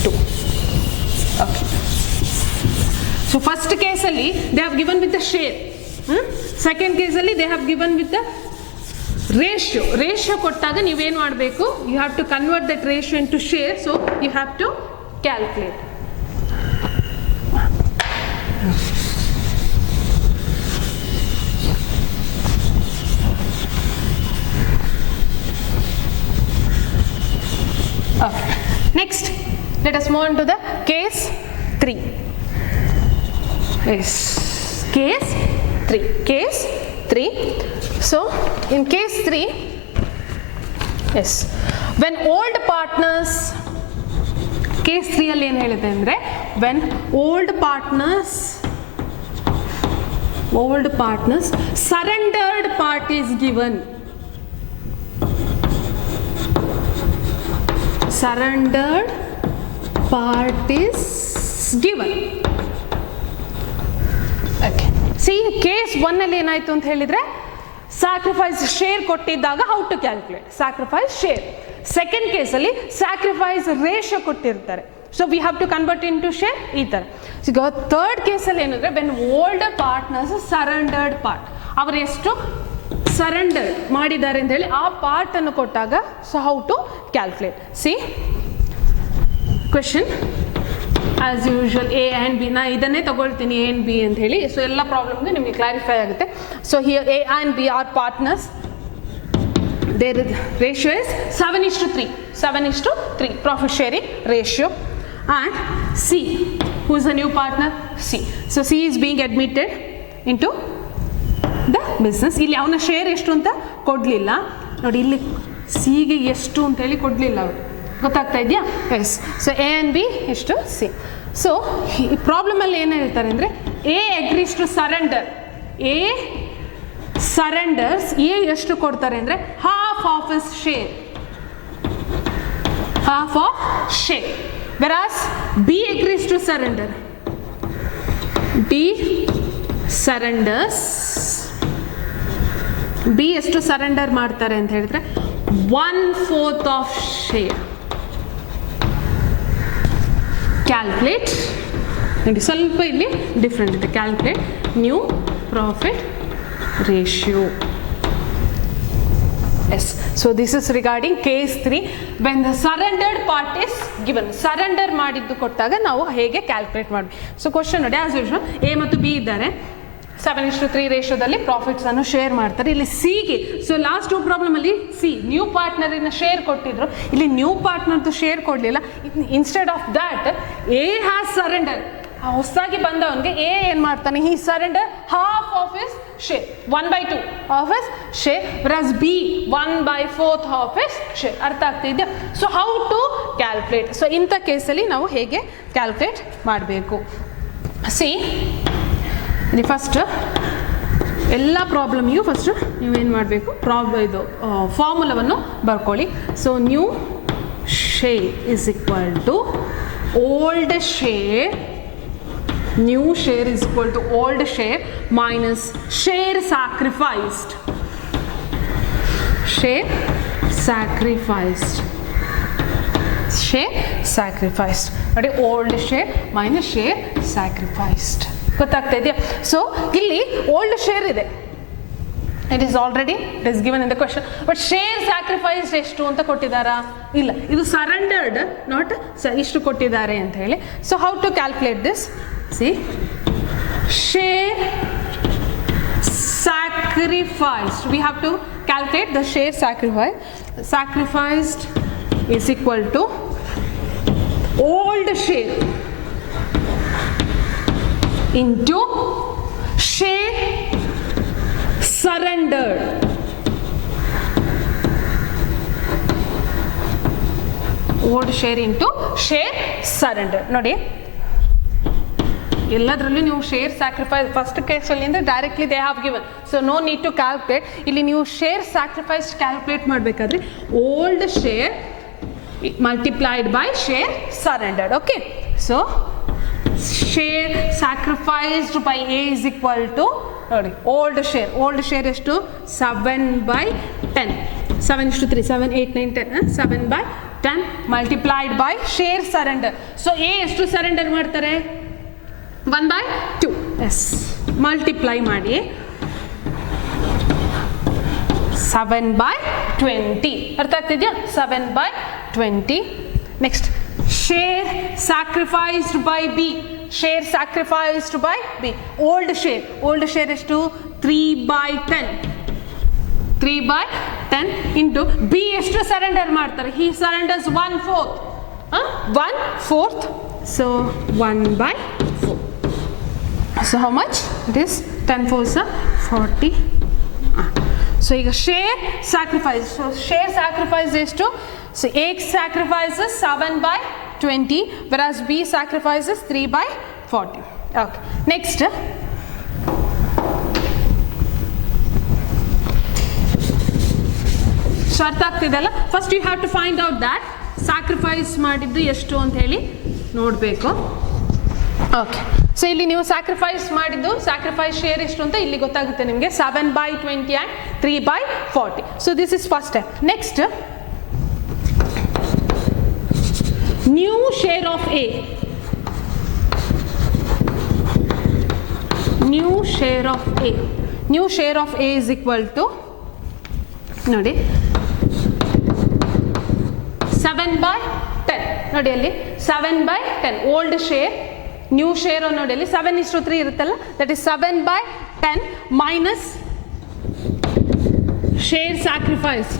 2. Okay. So first case alli they have given with the share. Second case alli they have given with the ratio. Ratio kottaga ನೀವು ಏನು ಮಾಡಬೇಕು, you have to convert that ratio into share. So you have to calculate. Okay. Next, let us move on to the case 3. Yes, case 3. Case 3. So, in case 3, yes, when old partners, case 3 ಅಲ್ಲಿ ಏನು ಹೇಳಿದೆ ಅಂದರೆ, when old partners surrendered part is given. Surrendered part is given. Okay. See, case 1 ಅಲ್ಲಿ ಏನಾಯ್ತು ಅಂತ ಹೇಳಿದ್ರೆ, sacrifice share ಕೊಟ್ಟಿದ್ದಾಗ how to calculate sacrifice share. Second ಕೇಸಲ್ಲಿ ಸ್ಯಾಕ್ರಿಫೈಸ್ ರೇಷಿಯೋ ಕೊಟ್ಟಿರ್ತಾರೆ, so we have to convert into share ಈ ಥರ. ಈಗ ಥರ್ಡ್ ಕೇಸಲ್ಲಿ ಏನಂದರೆ, when old partners surrendered part, ಅವರು ಎಷ್ಟು ಸರೆಂಡರ್ ಮಾಡಿದ್ದಾರೆ ಅಂತ ಹೇಳಿ ಆ ಪಾರ್ಟ್ ಅನ್ನು ಕೊಟ್ಟಾಗ, so how to calculate. C question as usual A and B, ನಾ ಇದನ್ನೇ ತಗೊಳ್ತೀನಿ ಎ ಆ್ಯಂಡ್ ಬಿ ಅಂತ ಹೇಳಿ, ಸೊ ಎಲ್ಲ ಪ್ರಾಬ್ಲಮ್ಗೆ ನಿಮಗೆ ಕ್ಲಾರಿಫೈ ಆಗುತ್ತೆ. So here A and B are partners, their ratio is 7:3, 7:3 profit sharing ratio. And C, who is the new partner? C. So C is being admitted into the business. ಇಲ್ಲಿ ಅವನ share ಎಷ್ಟು ಅಂತ ಕೊಡಲಿಲ್ಲ ನೋಡಿ, ಇಲ್ಲಿ ಸಿಗೆ ಎಷ್ಟು ಅಂತೇಳಿ ಕೊಡಲಿಲ್ಲ ಅವರು, ಗೊತ್ತಾಗ್ತಾ ಇದೆಯಾ? Yes. So A and B ಎಷ್ಟು, ಸಿ. ಸೊ ಈ ಪ್ರಾಬ್ಲಮಲ್ಲಿ ಏನು ಹೇಳ್ತಾರೆ ಅಂದರೆ, A agrees to surrender. A surrenders, A ಎಷ್ಟು ಕೊಡ್ತಾರೆ ಅಂದರೆ half of his share, half of share. Whereas B agrees to surrender. B surrenders, B ಎಷ್ಟು ಸರೆಂಡರ್ ಮಾಡ್ತಾರೆ ಅಂತ ಹೇಳಿದ್ರೆ 1/4 ಆಫ್ ಶೇರ್. ಕ್ಯಾಲ್ಕುಲೇಟ್ ನೋಡಿ, ಸ್ವಲ್ಪ ಇಲ್ಲಿ ಡಿಫ್ರೆಂಟ್ ಇದೆ. Calculate new profit ratio. Yes, so this is regarding case 3 when the surrendered part is given. Surrender ಮಾಡಿದ್ದು ಕೊಟ್ಟಾಗ ನಾವು ಹೇಗೆ ಕ್ಯಾಲ್ಕುಲೇಟ್ ಮಾಡಬೇಕು. ಸೊ ಕ್ವಶನ್ ನೋಡಿ, ಆಸ್ ಯೂಶುವಲ್ ಎ ಮತ್ತು ಬಿ ಇದ್ದಾರೆ, 7:3 ರೇಷಿಯೋದಲ್ಲಿ ಪ್ರಾಫಿಟ್ಸ್ ಅನ್ನು ಶೇರ್ ಮಾಡ್ತಾರೆ. ಇಲ್ಲಿ ಸಿಗೆ, ಸೊ ಲಾಸ್ಟ್ 2 ಪ್ರಾಬ್ಲಮ್ ಅಲ್ಲಿ ಸಿ ನ್ಯೂ ಪಾರ್ಟ್ನರಿನ ಶೇರ್ ಕೊಟ್ಟಿದ್ರು, ಇಲ್ಲಿ ನ್ಯೂ ಪಾರ್ಟ್ನರ್ದು ಶೇರ್ ಕೊಡಲಿಲ್ಲ. Instead of that A has surrender, ಹೊಸದಾಗಿ ಬಂದವನಿಗೆ ಎ ಏನು ಮಾಡ್ತಾನೆ, he surrender half of his share, 1/2 of his share, whereas B 1/4 of his share. ಅರ್ಥ ಆಗ್ತಿದೆಯಾ? So how to calculate, so ಇಂಥ ಕೇಸಲ್ಲಿ ನಾವು ಹೇಗೆ ಕ್ಯಾಲ್ಕುಲೇಟ್ ಮಾಡಬೇಕು. ಸಿ ಫಸ್ಟ್ ಎಲ್ಲ ಪ್ರಾಬ್ಲಮ್ಗೂ ಫಸ್ಟ್ ನೀವೇನು ಮಾಡಬೇಕು, ಇದು ಫಾರ್ಮುಲಾವನ್ನು ಬರ್ಕೊಳ್ಳಿ. So new share is equal to old share, new share is equal to old share minus share sacrificed. Share sacrificed. Share sacrificed. ನೋಡಿ, old share minus share sacrificed. ಗೊತ್ತಾಗ್ತಾ ಇದೆಯಾ? ಸೊ ಇಲ್ಲಿ ಓಲ್ಡ್ ಶೇರ್ ಇದೆ, it is already it is given in the question. But share sacrifice ಎಷ್ಟು ಅಂತ ಕೊಟ್ಟಿದ್ದಾರಾ? ಇಲ್ಲ, ಇದು surrendered not ಇಷ್ಟು ಕೊಟ್ಟಿದ್ದಾರೆ ಅಂತ ಹೇಳಿ. So how to calculate this? See, share sacrificed, we have to calculate the share sacrificed is equal to old share into share surrendered. Old share into share surrendered. ನೋಡಿ, ಎಲ್ಲದರಲ್ಲೂ ನೀವು ಶೇರ್ ಸ್ಯಾಕ್ರಿಫೈಸ್ ಫಸ್ಟ್ ಕೇಸಲ್ಲಿ ಅಂದರೆ directly they have given, so no need to calculate. ಇಲ್ಲಿ ನೀವು share sacrifice calculate ಮಾಡಬೇಕಾದ್ರೆ old share multiplied by share surrendered. Okay, so share sacrificed by A is equal to, ನೋಡಿ, old share ಎಷ್ಟು, 7/10, 7:3, 7, 8, 9, 10, 7/10 multiplied by share surrender. So A ಎಷ್ಟು surrender ಮಾಡ್ತಾರೆ, 1/2. Yes, multiply ಮಾಡಿ 7/20. ಅರ್ಥ ಆಗ್ತಿದೆಯಾ? 7/20. Next share sacrificed by B, share sacrificed by B, old share ಎಷ್ಟು, 3/10, 3/10 into B ಎಷ್ಟು surrender ಮಾಡ್ತಾರೆ, ಹಿ surrenders 1/4, 1/4, so 1/4. So how much? It is 10 4s 40. So ಈಗ share sacrifice. So share sacrifice ಎಷ್ಟು? So A sacrifices 7/20, whereas B sacrifices 3/40. Okay. Next. So ಅರ್ಥ ಆಗ್ತಿದೆಲ್ಲ? First you have to find out that sacrifice ಮಾಡಿದ್ದು ಎಷ್ಟು ಅಂತ ಹೇಳಿ ನೋಡಬೇಕು. Okay, so ಇಲ್ಲಿ ನೀವು ಸ್ಯಾಕ್ರಿಫೈಸ್ ಮಾಡಿದ್ದು ಸ್ಯಾಕ್ರಿಫೈಸ್ ಶೇರ್ ಎಷ್ಟು ಅಂತ ಇಲ್ಲಿ ಗೊತ್ತಾಗುತ್ತೆ ನಿಮಗೆ, 7/20 and 3/40. So this is first step. Next, new share of A, new share of A is equal to, ನೋಡಿ, 7/10. ನೋಡಿ ಅಲ್ಲಿ 7/10 ಓಲ್ಡ್ ಶೇರ್, ನ್ಯೂ ಶೇರ್ ನೋಡಿ ಅಲ್ಲಿ 7:3 ಇರುತ್ತಲ್ಲ, that is 7/10 minus share sacrifice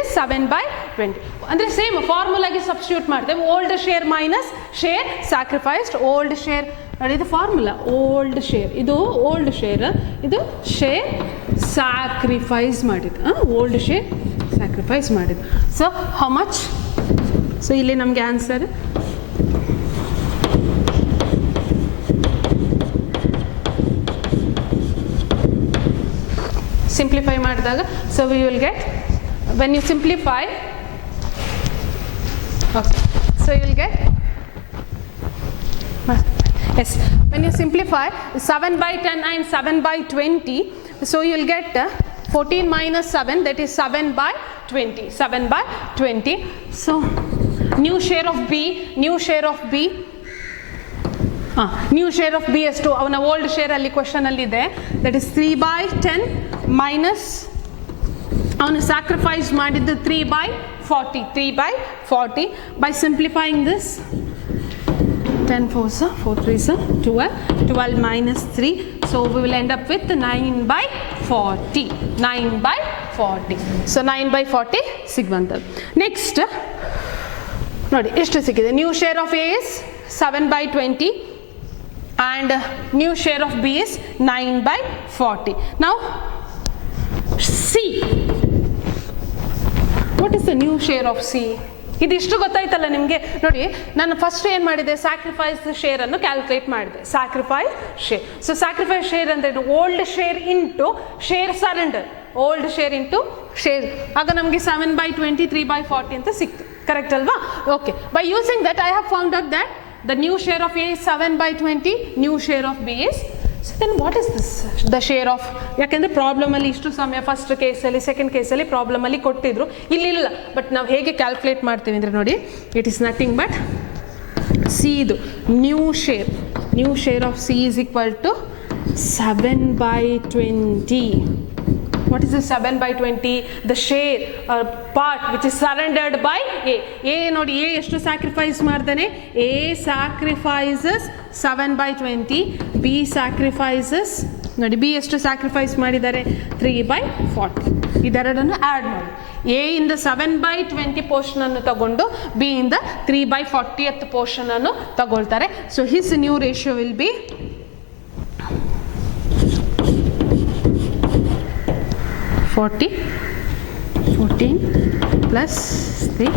is 7/20. ಅಂದರೆ ಸೇಮ್ ಫಾರ್ಮುಲಾಗೆ ಸಬ್ಸ್ಟಿಟ್ಯೂಟ್ ಮಾಡ್ತೇವೆ, old share minus share sacrificed. Old share ನೋಡಿ, ಇದು ಫಾರ್ಮುಲಾ, ಓಲ್ಡ್ ಶೇರ್, ಇದು ಓಲ್ಡ್ ಶೇರ್, ಇದು ಶೇರ್ ಸ್ಯಾಕ್ರಿಫೈಸ್ ಮಾಡಿದ್ದು, ಓಲ್ಡ್ ಶೇರ್ ಸ್ಯಾಕ್ರಿಫೈಸ್ ಮಾಡಿದ್ದು. So how much? ಸೊ ಇಲ್ಲಿ ನಮಗೆ ಆನ್ಸರ್ ಸಿಂಪ್ಲಿಫೈ ಮಾಡಿದಾಗ, so we will get, when you simplify, okay, so you will get, yes, when you simplify 7/10 and 7/20, so you will get 14 minus 7, that is 7/20, 7/20. So new share of B, new share of B ಎಷ್ಟು, ಅವನ old share ಅಲ್ಲಿ question ಅಲ್ಲಿ ಇದೆ, that is 3/10 minus ಅವನು sacrifice ಮಾಡಿದ್ದು 3/40, 3/40. By simplifying this, 10 4s 4 3s 12 minus 3, so we will end up with 9/40. 9/40. So 9/40 ಸಿಗುವಂಥದ್ದು. Next ನೋಡಿ ಎಷ್ಟು ಸಿಕ್ಕಿದೆ. New share of A is 7/20 and new share of B is 9/40. Now C, what is the new share of C? ಇದಿಷ್ಟು ಗೊತ್ತಾಯ್ತಲ್ಲ ನಿಮಗೆ. ನೋಡಿ ನಾನು first ಏನು ಮಾಡಿದೆ, ಸ್ಯಾಕ್ರಿಫೈಸ್ ಶೇರನ್ನು ಕ್ಯಾಲ್ಕುಲೇಟ್ ಮಾಡಿದೆ. Sacrifice share, so sacrifice share ಅಂದರೆ old share into share surrender, old share into share. ಆಗ ನಮಗೆ 7/20 3/40 ಅಂತ ಸಿಕ್ತು. ಕರೆಕ್ಟ್ ಅಲ್ವಾ? Okay. By using that I have found out that the new share of A is 7/20, new share of B is, so then what is this, the share of, ಯಾಕೆಂದರೆ ಪ್ರಾಬ್ಲಮಲ್ಲಿ ಇಷ್ಟು ಸಮಯ first ಕೇಸಲ್ಲಿ second ಕೇಸಲ್ಲಿ ಪ್ರಾಬ್ಲಮಲ್ಲಿ ಕೊಟ್ಟಿದ್ರು, ಇಲ್ಲ. But ನಾವು ಹೇಗೆ calculate ಮಾಡ್ತೀವಿ ಅಂದರೆ ನೋಡಿ, it is nothing but C ಇದು new share of C is equal to 7/20. What is the 7/20? The share part which is surrendered by A. ನೋಡಿ A ಎಷ್ಟು ಸ್ಯಾಕ್ರಿಫೈಸ್ ಮಾಡ್ತಾನೆ? A sacrifices 7/20, B sacrifices, ನೋಡಿ B ಎಷ್ಟು sacrifice ಮಾಡಿದ್ದಾರೆ? 3/40. ಇದೆರಡನ್ನು add ಮಾಡಿ A ಇಂದ 7/20 portion ಅನ್ನು ತಗೊಂಡು B ಇಂದ 3/40th ಪೋರ್ಷನ್ ಅನ್ನು ತಗೊಳ್ತಾರೆ. So his new ratio will B 14 plus 3,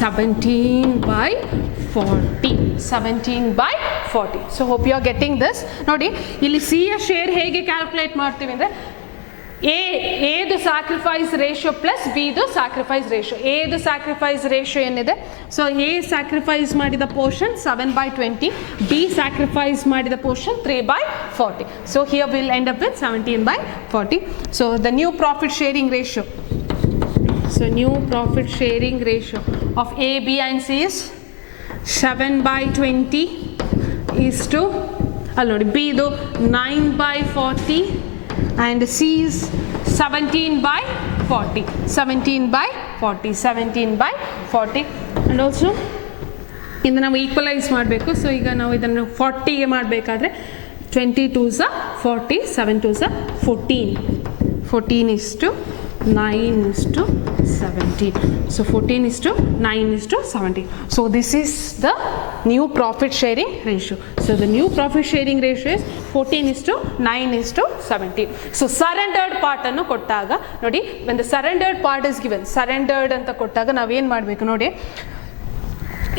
17/40. 17/40. So hope you are getting this. ನೋಡಿ ಇಲ್ಲಿ ಸಿ ಯ ಶೇರ್ ಹೇಗೆ ಕ್ಯಾಲ್ಕುಲೇಟ್ ಮಾಡ್ತೀವಿ ಅಂದರೆ ಎದು ಸ್ಯಾಕ್ರಿಫೈಸ್ ರೇಷಿಯೋ ಪ್ಲಸ್ ಬಿದು ಸ್ಯಾಕ್ರಿಫೈಸ್ ರೇಷಿಯೋ. ಎದು ಸ್ಯಾಕ್ರಿಫೈಸ್ ರೇಷಿಯೋ ಏನಿದೆ, ಸೊ ಎ ಸ್ಯಾಕ್ರಿಫೈಸ್ ಮಾಡಿದ ಪೋರ್ಷನ್ 7/20, ಬಿ ಸ್ಯಾಕ್ರಿಫೈಸ್ ಮಾಡಿದ portion 3/40. So here will end up with 17/40. So the new profit sharing ratio, so new profit sharing ratio of A B and C is 7/20 is to, ಅಲ್ಲಿ ನೋಡಿ B ಇದು 9/40 and C is 17/40. 17/40 and also ಇಂದು ನಾವು equalise ಮಾಡಬೇಕು. So ಈಗ ನಾವು ಇದನ್ನು 40ಗೆ ಮಾಡಬೇಕಾದ್ರೆ 20 2s 40, 7 2s 14, 14 is to 9 is to 17. So 14 is to 9 is to 17. So this is the new profit sharing ratio. So the new profit sharing ratio is 14 is to 9 is to 17. So surrendered part ಅನ್ನು ಕೊಟ್ಟಾಗ ನೋಡಿ, when the surrendered part is given, surrendered ಅಂತ ಕೊಟ್ಟಾಗ ನಾವೇನು ಮಾಡಬೇಕು ನೋಡಿ,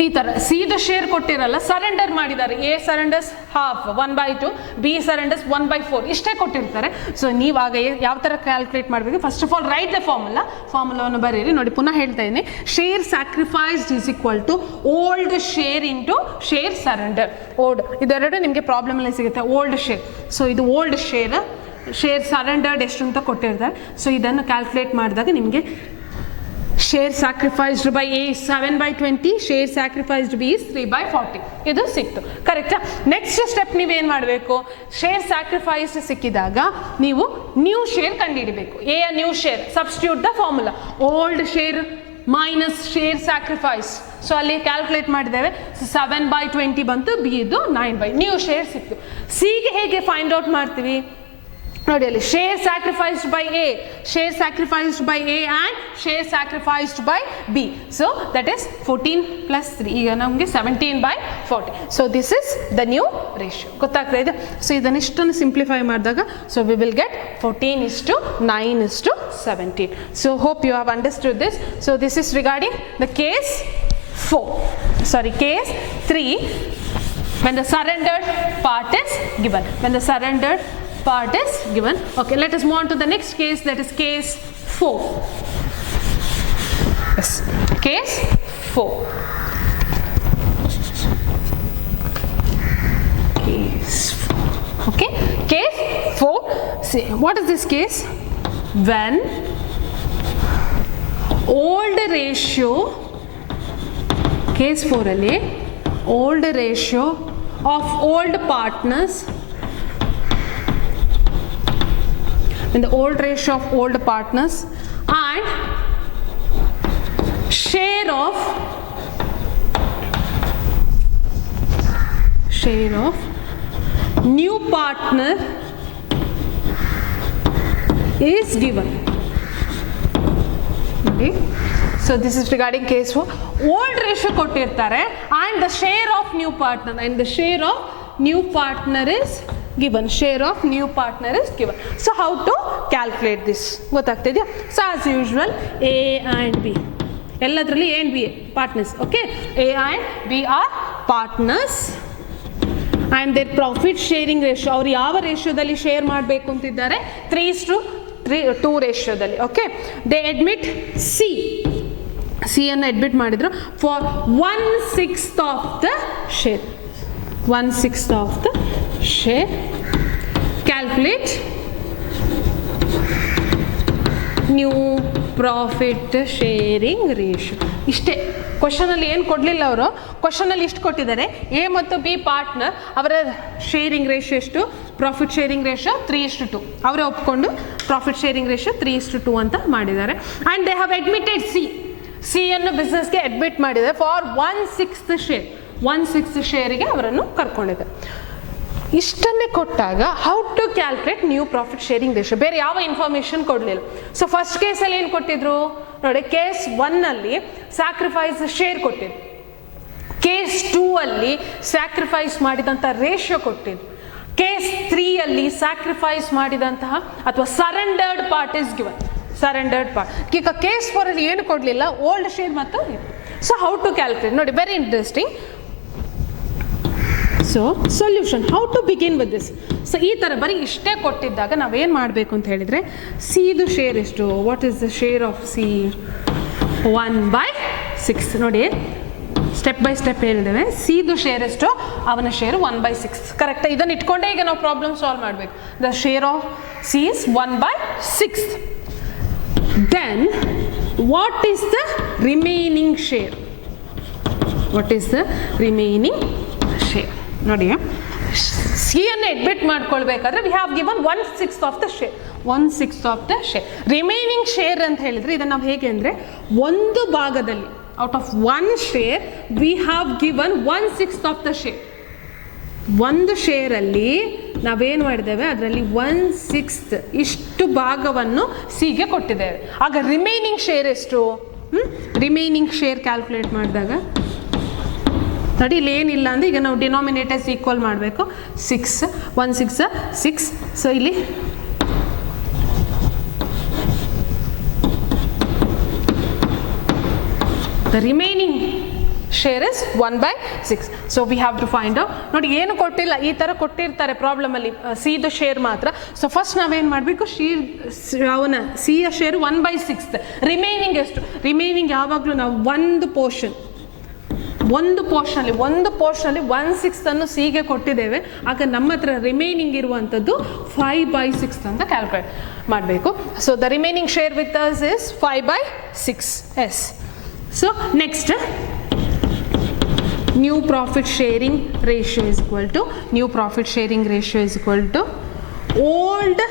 ಈ ಥರ ಸಿದ ಶೇರ್ ಕೊಟ್ಟಿರಲ್ಲ, ಸರೆಂಡರ್ ಮಾಡಿದ್ದಾರೆ. A surrenders half 1/2, B surrenders 1/4 ಇಷ್ಟೇ ಕೊಟ್ಟಿರ್ತಾರೆ. ಸೊ ನೀವಾಗ ಯಾವ ಥರ ಕ್ಯಾಲ್ಕುಲೇಟ್ ಮಾಡಬೇಕು? First of all write the ಫಾರ್ಮುಲಾವನ್ನು ಬರೀರಿ. ನೋಡಿ ಪುನಃ ಹೇಳ್ತಾ ಇದ್ದೀನಿ, share sacrificed is equal to old share into share surrender. ಇದೆರಡು ನಿಮಗೆ ಪ್ರಾಬ್ಲಮಲ್ಲಿ ಸಿಗುತ್ತೆ. ಓಲ್ಡ್ ಶೇರ್, ಸೊ ಇದು ಓಲ್ಡ್ ಶೇರ್ ಸರೆಂಡರ್ಡ್ ಎಷ್ಟು ಅಂತ ಕೊಟ್ಟಿರ್ತಾರೆ. ಸೊ ಇದನ್ನು ಕ್ಯಾಲ್ಕುಲೇಟ್ ಮಾಡಿದಾಗ ನಿಮಗೆ share sacrificed by A 7/20, share sacrificed B is 3/40 ಇದು ಸಿಕ್ತು. ಕರೆಕ್ಟಾ? ನೆಕ್ಸ್ಟ್ ಸ್ಟೆಪ್ ನೀವೇನು ಮಾಡಬೇಕು? ಶೇರ್ ಸ್ಯಾಕ್ರಿಫೈಸ್ಡ್ ಸಿಕ್ಕಿದಾಗ ನೀವು ನ್ಯೂ ಶೇರ್ ಕಂಡುಹಿಡಬೇಕು. A new share, substitute the formula, old share minus share sacrifice. So ಅಲ್ಲಿ ಕ್ಯಾಲ್ಕುಲೇಟ್ ಮಾಡಿದ್ದೇವೆ, 7/20 ಬಂತು, ಬಿ ಇದು 9/, ನ್ಯೂ ಶೇರ್ ಸಿಕ್ತು. ಸಿಗೆ ಹೇಗೆ ಫೈಂಡ್ ಔಟ್ ಮಾಡ್ತೀವಿ ನೋಡಿ, ಅಲ್ಲಿ share sacrificed by A, share sacrificed by A and share sacrificed by B. So that is 14 + 3, ಈಗ ನಮಗೆ 17/40. So this is the new ratio. ಗೊತ್ತಾಗ್ತಾ ಇದೆ? ಸೊ ಇದನ್ನಿಷ್ಟನ್ನು ಸಿಂಪ್ಲಿಫೈ ಮಾಡಿದಾಗ so we will get 14 is to 9 is to 17. So hope you have understood this. So this is regarding the case 3, when the surrendered part is given. When the surrendered part is given. Okay, let us move on to the next case, that is case 4. Yes, case 4. Case 4. Okay, case 4. See, what is this case? When old ratio, case 4 ಅಲ್ಲಿ old ratio of old partners, in the old ratio of old partners and share of new partner is given. Okay. So this is regarding case 4. Old ratio ಕೊಟ್ಟಿರ್ತಾರೆ and the share of new partner is given. Share of new partner is given. So how to calculate this? ಗೊತ್ತಾಗ್ತಿದೆಯಾ? So as usual, A and B. ಎಲ್ಲದರಲ್ಲಿ A and B partners. Okay. A and B are partners. And their profit sharing ratio, ಅವ್ರು ಯಾವ ರೇಷಿಯೋದಲ್ಲಿ share ಮಾಡಬೇಕು ಅಂತಿದ್ದಾರೆ? 3:2 ರೇಷಿಯೋದಲ್ಲಿ. Okay, they admit C ಅನ್ನು admit ಮಾಡಿದ್ರು for 1/6 of the share. 1/6 of the share. Calculate new profit sharing ratio. ಇಷ್ಟೇ ಕ್ವಶನಲ್ಲಿ ಏನು ಕೊಡಲಿಲ್ಲ ಅವರು. ಕ್ವಶನಲ್ಲಿ ಇಷ್ಟು ಕೊಟ್ಟಿದ್ದಾರೆ, ಎ ಮತ್ತು ಬಿ ಪಾರ್ಟ್ನರ್, ಅವರ ಶೇರಿಂಗ್ ರೇಷಿಯೋ ಎಷ್ಟು? Profit sharing ratio 3:2. ಅವರೇ ಒಪ್ಕೊಂಡು ಪ್ರಾಫಿಟ್ ಶೇರಿಂಗ್ ರೇಷಿಯೋ 3:2 ಅಂತ ಮಾಡಿದ್ದಾರೆ. And they have admitted C ಅನ್ನು ಬಿಸ್ನೆಸ್ಗೆ ಅಡ್ಮಿಟ್ ಮಾಡಿದ್ದಾರೆ ಫಾರ್ 1/6 ಶೇರ್. 1/6 ಶೇರಿಗೆ ಅವರನ್ನು ಕರ್ಕೊಂಡಿದ್ದಾರೆ. ಇಷ್ಟನ್ನೇ ಕೊಟ್ಟಾಗ how to calculate new profit sharing ratio, ಬೇರೆ ಯಾವ ಇನ್ಫಾರ್ಮೇಷನ್ ಕೊಡಲಿಲ್ಲ. ಸೊ ಫಸ್ಟ್ ಕೇಸಲ್ಲಿ ಏನು ಕೊಟ್ಟಿದ್ರು ನೋಡಿ, ಕೇಸ್ 1 ಸ್ಯಾಕ್ರಿಫೈಸ್ ಶೇರ್ ಕೊಟ್ಟಿದ್ರು, ಕೇಸ್ 2 ಸ್ಯಾಕ್ರಿಫೈಸ್ ಮಾಡಿದಂಥ ರೇಷಿಯೋ ಕೊಟ್ಟಿದ್ರು, ಕೇಸ್ 3 ಸ್ಯಾಕ್ರಿಫೈಸ್ ಮಾಡಿದಂತಹ ಅಥವಾ surrendered part is given. Surrendered part. ಈಗ ಕೇಸ್ 4 ಏನು ಕೊಡಲಿಲ್ಲ, ಓಲ್ಡ್ ಶೇರ್ ಮತ್ತು. ಸೊ ಹೌ ಟು ಕ್ಯಾಲ್ಕುಲೇಟ್ ನೋಡಿ, very interesting. So solution, how to begin with this. So ಈ ಥರ ಬರೀ ಇಷ್ಟೇ ಕೊಟ್ಟಿದ್ದಾಗ ನಾವೇನು ಮಾಡಬೇಕು ಅಂತ ಹೇಳಿದರೆ, ಸಿದು ಶೇರ್ ಎಷ್ಟು? What is the share of C? 1/6. ನೋಡಿ, ಸ್ಟೆಪ್ ಬೈ ಸ್ಟೆಪ್ ಹೇಳಿದ್ದೇವೆ. ಸಿದು ಶೇರ್ ಎಷ್ಟು? ಅವನ ಶೇರ್ 1/6. ಕರೆಕ್ಟಾ? ಇದನ್ನು ಇಟ್ಕೊಂಡೇ ಈಗ ನಾವು ಪ್ರಾಬ್ಲಮ್ ಸಾಲ್ವ್ ಮಾಡಬೇಕು. The share of C is 1/6. Then what is the remaining share? What is the remaining share? ನೋಡಿ, ಸಿ ಅನ್ನು ಅಡ್ಮಿಟ್ ಮಾಡ್ಕೊಳ್ಬೇಕಾದ್ರೆ we have given 1/6 of the share. 1/6 of the share. Remaining share ಅಂತ ಹೇಳಿದರೆ ಇದನ್ನು ನಾವು ಹೇಗೆ ಅಂದರೆ, ಒಂದು ಭಾಗದಲ್ಲಿ out of 1 share we have given 1/6 of the share. ಒಂದು ಶೇರಲ್ಲಿ ನಾವೇನು ಮಾಡಿದ್ದೇವೆ, ಅದರಲ್ಲಿ 1/6 ಇಷ್ಟು ಭಾಗವನ್ನು ಸಿಗೆ ಕೊಟ್ಟಿದ್ದೇವೆ. ಆಗ ರಿಮೈನಿಂಗ್ ಶೇರ್ ಎಷ್ಟು? ರಿಮೈನಿಂಗ್ ಶೇರ್ ಕ್ಯಾಲ್ಕುಲೇಟ್ ಮಾಡಿದಾಗ ನೋಡಿ, ಇಲ್ಲಿ ಏನಿಲ್ಲ ಅಂದರೆ ಈಗ ನಾವು ಡಿನಾಮಿನೇಟರ್ಸ್ ಈಕ್ವಲ್ ಮಾಡಬೇಕು. 6 1/6 6. ಸೊ ಇಲ್ಲಿ the remaining share is 1/6. So we have to find out. ನೋಡಿ, ಏನು ಕೊಟ್ಟಿಲ್ಲ, ಈ ಥರ ಕೊಟ್ಟಿರ್ತಾರೆ ಪ್ರಾಬ್ಲಮಲ್ಲಿ, ಸಿದು ಶೇರ್ ಮಾತ್ರ. ಸೊ ಫಸ್ಟ್ ನಾವೇನು ಮಾಡಬೇಕು, ಅವನ ಸಿಯ ಶೇರ್ 1/6. ರಿಮೈನಿಂಗ್ ಎಷ್ಟು? ರಿಮೈನಿಂಗ್ ಯಾವಾಗಲೂ ನಾವು ಒಂದು ಪೋರ್ಷನಲ್ಲಿ 1/6 ಅನ್ನು ಸಿಗೆ ಕೊಟ್ಟಿದ್ದೇವೆ. ಆಗ ನಮ್ಮ ಹತ್ರ ರಿಮೈನಿಂಗ್ ಇರುವಂಥದ್ದು 5/6 ಅಂತ ಕ್ಯಾಲ್ಕುಲೇಟ್ ಮಾಡಬೇಕು. So the remaining share with us is 5/6. Yes. So next, new profit sharing ratio is equal to old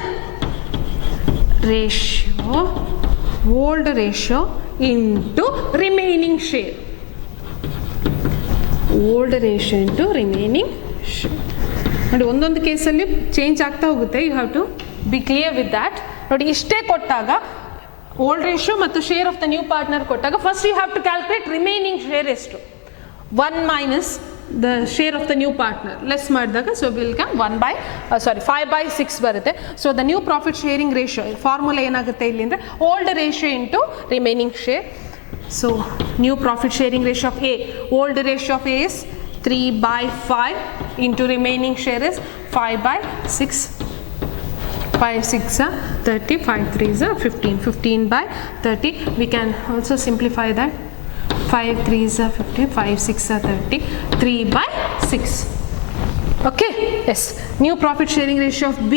ratio into remaining share. Old ratio into remaining share. ನೋಡಿ, ಒಂದೊಂದು ಕೇಸಲ್ಲಿ ಚೇಂಜ್ ಆಗ್ತಾ ಹೋಗುತ್ತೆ. You have to be clear with that. ನೋಡಿ, ಇಷ್ಟೇ ಕೊಟ್ಟಾಗ old ratio ಮತ್ತು share of the new partner ಕೊಟ್ಟಾಗ first you have to calculate remaining share ಎಷ್ಟು? 1 minus the share of the new partner less ಮಾಡಿದಾಗ ಸೊ ವಿಲ್ ಕಮ್ 5/6 ಬರುತ್ತೆ. So the new profit sharing ratio formula ಏನಾಗುತ್ತೆ ಇಲ್ಲಿ ಅಂದರೆ, old ratio into remaining share. So new profit sharing ratio of A, old ratio of A is 3/5 into remaining share is 5/6. 5 6 are 30, 5 3s are 15. 15/30. We can also simplify that. 5 3s are 15, 5 6 are 30, 3/6. Okay, yes. New profit sharing ratio of B.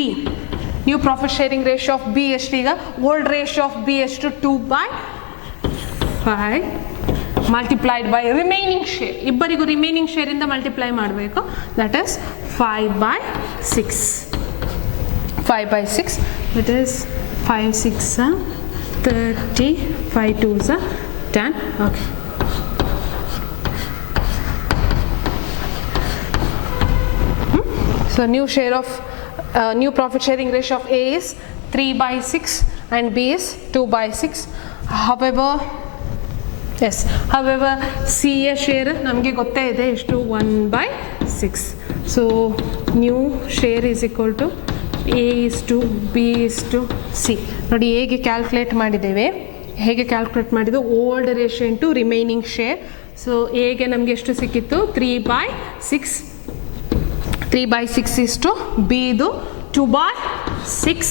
New profit sharing ratio of B ಎಷ್ಟು? ಈಗ old ratio of B ಎಷ್ಟು? 2/5 multiplied by remaining share. ಇಬ್ಬರಿಗೂ remaining ಶೇರಿಂದ multiply ಮಾಡಬೇಕು. That is 5/6. 5/6. That is 5 6 30, 5 2s are 10. Okay. So new share of new profit sharing ratio of A is 3/6 and B is 2/6. However, C ಯ share ನಮಗೆ ಗೊತ್ತೇ ಇದೆ ಎಷ್ಟು 1/6. So new share is equal to A is to B is to C. ನೋಡಿ ಹೇಗೆ calculate ಮಾಡಿದ್ದೇವೆ, old ratio into remaining share. So ಎಗೆ ನಮಗೆ ಎಷ್ಟು ಸಿಕ್ಕಿತ್ತು 3/6. 3/6 is to B ಇದು 2/6.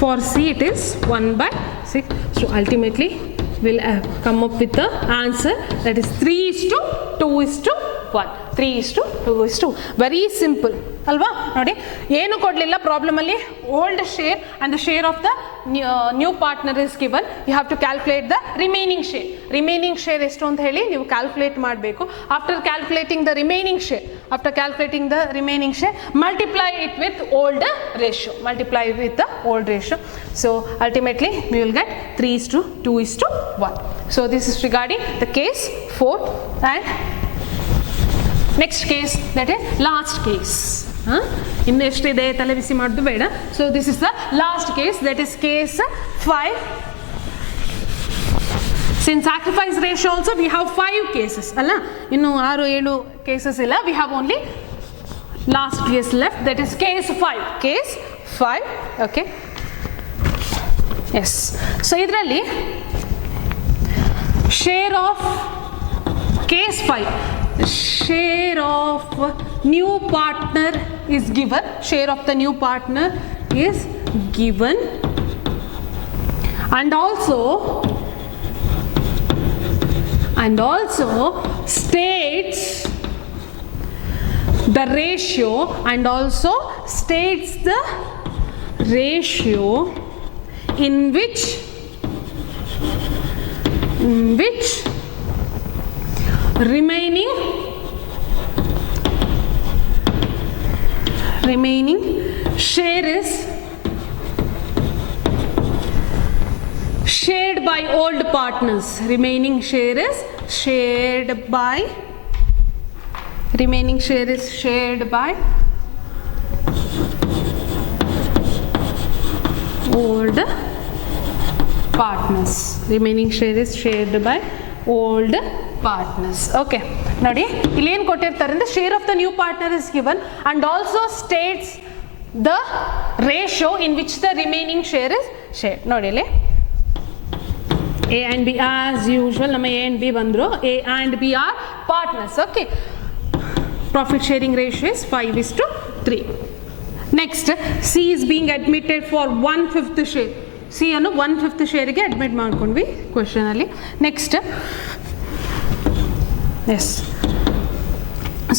For C it is 1/6. So ultimately we'll come up with the answer that is 3:2:1. 3:2:2. Very simple ಅಲ್ವಾ? ನೋಡಿ ಏನು ಕೊಡಲಿಲ್ಲ ಪ್ರಾಬ್ಲಮಲ್ಲಿ. Old share and the share of the new partner is given. You have to calculate the remaining share. Remaining share ಎಷ್ಟು ಅಂತ ಹೇಳಿ ನೀವು calculate ಮಾಡಬೇಕು. After calculating the remaining share, multiply it with old ratio. So ultimately we will get 3:2:1. So this is regarding the case 4 and next case, that is last case. ಇನ್ನು ಎಷ್ಟಿದೆ ತಲೆ ಬಿಸಿ ಮಾಡೋದು ಬೇಡ. So this is the last case, that is case 5. Since sacrifice ratio also we have 5 cases ಅಲ್ಲ, ಇನ್ನು 6-7 cases ಇಲ್ಲ. We have only last case left, that is case 5. Okay, yes. So ಇದರಲ್ಲಿ share of case 5, share of new partner is given. Share of the new partner is given, and also states the ratio, in which remaining share is shared by old partners. Remaining share is shared by old partners. Remaining share is shared by old partners. Okay, ನೋಡಿ ಇಲ್ಲಿ ಏನು ಕೊಟ್ಟಿರ್ತಾರೆ ಅಂದರೆ share of the new partner is given and also States the ratio in which the remaining share is share. ನೋಡಿ ಇಲ್ಲಿ A and B as usual, ನಮ್ಮ A and B ಬಂದರು. A and B are partners. Okay, profit sharing ratio is 5:3. Next, C is being admitted for 1/5 share. C ಅನ್ನು 1/5 ಶೇರಿಗೆ admit ಮಾಡ್ಕೊಂಡ್ವಿ question ಅಲ್ಲಿ. Next yes,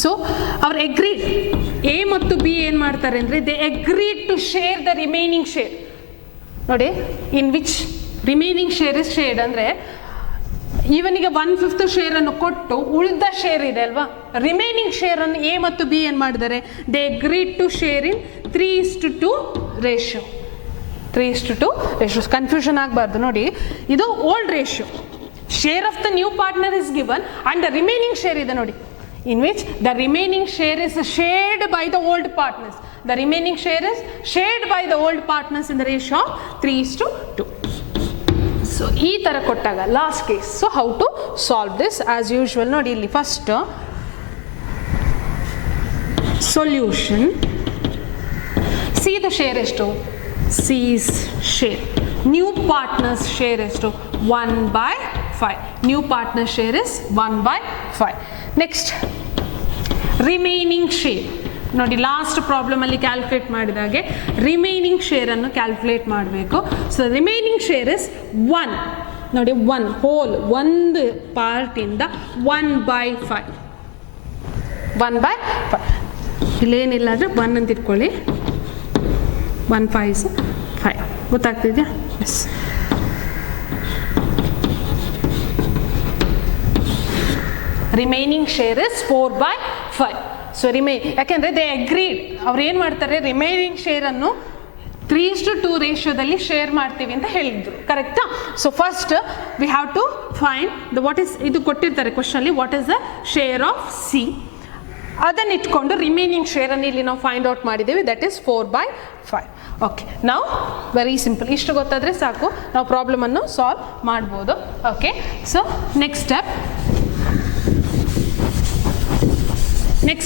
so ಅವ್ರು agreed, A ಮತ್ತು B ಏನು ಮಾಡ್ತಾರೆ ಅಂದರೆ they agreed to share the remaining share. ನೋಡಿ in which remaining share is shared ಅಂದರೆ ಇವನಿಗೆ 1/5 ಶೇರನ್ನು ಕೊಟ್ಟು ಉಳಿದ ಶೇರ್ ಇದೆ ಅಲ್ವಾ, ರಿಮೈನಿಂಗ್ ಶೇರನ್ನು ಎ ಮತ್ತು ಬಿ ಏನು ಮಾಡಿದ್ದಾರೆ, they agreed to share in 3:2 ratio. 3:2 ratio, confusion ಆಗಬಾರ್ದು. ನೋಡಿ ಇದು old ratio, share of the new partner is given and the remaining share ಇದೆ ನೋಡಿ, in which the remaining share is shared by the old partners. The remaining share is shared by the old partners in the ratio of 3:2. So ಈ ಥರ ಕೊಟ್ಟಾಗ last case. So how to solve this as usual. ನೋಡಿ ಇಲ್ಲಿ first solution. C the share ಎಷ್ಟು, C's share. New partners share ಎಷ್ಟು, 1/5. New partner share is 1/5. Next remaining share. ನೋಡಿ last ಪ್ರಾಬ್ಲಮಲ್ಲಿ calculate ಮಾಡಿದಾಗೆ ರಿಮೈನಿಂಗ್ ಶೇರನ್ನು ಕ್ಯಾಲ್ಕುಲೇಟ್ ಮಾಡಬೇಕು. So remaining share is 1. ನೋಡಿ 1 ಹೋಲ್, ಒಂದು ಪಾರ್ಟಿಂದ 1/5. 1/5 ಇಲ್ಲೇನಿಲ್ಲ ಅಂದರೆ 1 ಅಂತ ಇಟ್ಕೊಳ್ಳಿ. 1 5 5 ಗೊತ್ತಾಗ್ತಿದೆಯಾ? Yes. Remaining share is 4/5. So ಯಾಕೆಂದರೆ ದೇ ಅಗ್ರೀಡ್, ಅವ್ರು ಏನು ಮಾಡ್ತಾರೆ, ರಿಮೈನಿಂಗ್ ಶೇರನ್ನು 3:2 ರೇಷಿಯೋದಲ್ಲಿ ಶೇರ್ ಮಾಡ್ತೀವಿ ಅಂತ ಹೇಳಿದ್ರು, ಕರೆಕ್ಟಾ? So first we have to find the what is, ಇದು ಕೊಟ್ಟಿರ್ತಾರೆ ಕ್ವಶನಲ್ಲಿ, what is the share of C. ಅದನ್ನು ಇಟ್ಕೊಂಡು ರಿಮೈನಿಂಗ್ ಶೇರನ್ನು ಇಲ್ಲಿ ನಾವು ಫೈಂಡ್ ಔಟ್ ಮಾಡಿದ್ದೀವಿ, ದಟ್ ಈಸ್ 4/5. ಓಕೆ, ನಾವು ವೆರಿ ಸಿಂಪಲ್, ಇಷ್ಟು ಗೊತ್ತಾದರೆ ಸಾಕು, ನಾವು ಪ್ರಾಬ್ಲಮನ್ನು ಸಾಲ್ವ್ ಮಾಡ್ಬೋದು. ಓಕೆ, ಸೊ ನೆಕ್ಸ್ಟ್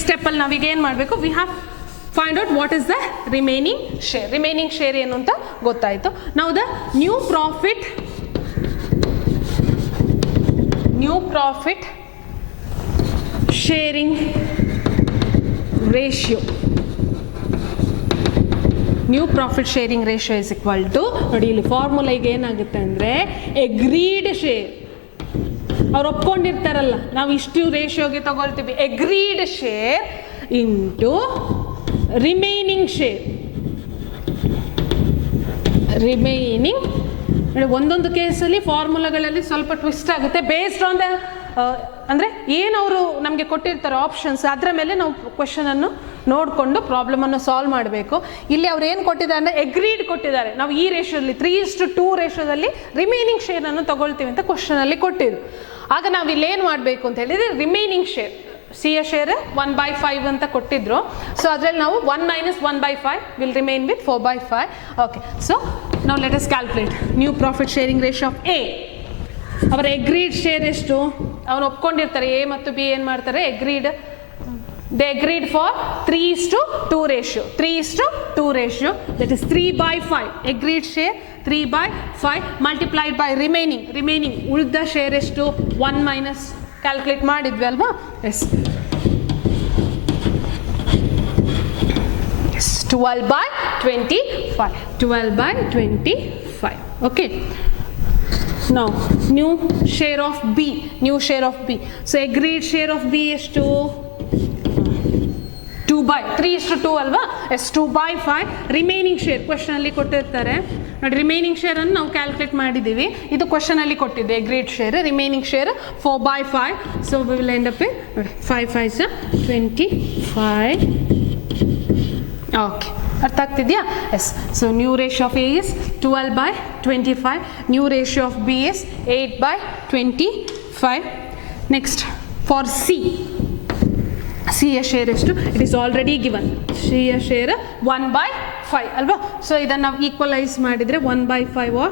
ಸ್ಟೆಪ್ಪಲ್ಲಿ ನಾವೀಗ ಏನು ಮಾಡಬೇಕು, we have find out what is the remaining share. Remaining share ಏನು ಅಂತ ಗೊತ್ತಾಯಿತು. ನಾವು the new profit sharing ratio. New profit sharing ratio is equal to, ನೋಡಿ ಇಲ್ಲಿ ಫಾರ್ಮುಲಾ ಈಗ ಏನಾಗುತ್ತೆ ಅಂದರೆ, ಎಗ್ರೀಡ್ ಶೇರ್, ಅವ್ರು ಒಪ್ಕೊಂಡಿರ್ತಾರಲ್ಲ ನಾವು ಇಷ್ಟು ರೇಷಿಯೋಗೆ ತಗೊಳ್ತೀವಿ, agreed share into remaining share. Remaining ಒಂದೊಂದು ಕೇಸಲ್ಲಿ ಫಾರ್ಮುಲಾಗಳಲ್ಲಿ ಸ್ವಲ್ಪ ಟ್ವಿಸ್ಟ್ ಆಗುತ್ತೆ, ಬೇಸ್ಡ್ ಆನ್ ದ ಅಂದರೆ ಏನು ಅವರು ನಮಗೆ ಕೊಟ್ಟಿರ್ತಾರೆ ಆಪ್ಷನ್ಸ್, ಅದರ ಮೇಲೆ ನಾವು ಕ್ವೆಶನನ್ನು ನೋಡಿಕೊಂಡು ಪ್ರಾಬ್ಲಮನ್ನು ಸಾಲ್ವ್ ಮಾಡಬೇಕು. ಇಲ್ಲಿ ಅವ್ರು ಏನು ಕೊಟ್ಟಿದ್ದಾರೆ ಅಂದರೆ ಎಗ್ರೀಡ್ ಕೊಟ್ಟಿದ್ದಾರೆ, ನಾವು ಈ ರೇಷಿಯೋದಲ್ಲಿ 3:2 ರೇಷಿಯೋದಲ್ಲಿ ರಿಮೈನಿಂಗ್ ಶೇರನ್ನು ತಗೊಳ್ತೀವಿ ಅಂತ ಕ್ವಶನಲ್ಲಿ ಕೊಟ್ಟಿದ್ರು. ಆಗ ನಾವು ಇಲ್ಲಿ ಏನು ಮಾಡಬೇಕು ಅಂತ ಹೇಳಿದರೆ, ರಿಮೈನಿಂಗ್ ಶೇರ್, ಸಿ ಯ ಶೇರ್ 1/5 ಅಂತ ಕೊಟ್ಟಿದ್ರು. ಸೊ ಅದರಲ್ಲಿ ನಾವು 1 - 1/5 will remain with 4/5. Okay, so ನಾವು let us calculate new profit sharing ratio of A. ಅವರ ಎಗ್ರೀಡ್ ಶೇರ್ ಎಷ್ಟು, ಅವನು ಒಪ್ಕೊಂಡಿರ್ತಾರೆ, ಎ ಮತ್ತು ಬಿ ಏನು ಮಾಡ್ತಾರೆ, they agreed for 3:2 ratio. 3:2 ratio, that is 3/5. Agreed share 3/5 multiplied by remaining ಉಳಿದ ಶೇರ್ ಎಷ್ಟು, 1 ಮೈನಸ್ ಕ್ಯಾಲ್ಕುಲೇಟ್ ಮಾಡಿದ್ವಿ ಅಲ್ವಾ. S, 12/25. 12/25. Okay, now new share of B. So agreed share of B ಎಷ್ಟು, 3:2 ಅಲ್ವಾ. ಎಸ್, 2/5. ರಿಮೈನಿಂಗ್ ಶೇರ್ ಕ್ವಶನ್ ಅಲ್ಲಿ ಕೊಟ್ಟಿರ್ತಾರೆ ನೋಡಿ, remaining share ಅನ್ನು ನಾವು ಕ್ಯಾಲ್ಕುಲೇಟ್ ಮಾಡಿದ್ದೀವಿ, ಇದು ಕ್ವಶನ್ ಅಲ್ಲಿ ಕೊಟ್ಟಿದೆ agreed share. Remaining share 4/5. So we will end up ನೋಡಿ 5 5 25. ಓಕೆ, ಅರ್ಥ ಆಗ್ತಿದೆಯಾ? Yes, so new ratio of A is 12/25. New ratio of B is 8/25. Next for C ಯ ಶೇರ್ ಎಷ್ಟು, it is already given. C ಯ share 1/5 ಅಲ್ವಾ. So ಇದನ್ನು ನಾವು equalise ಮಾಡಿದರೆ 1/5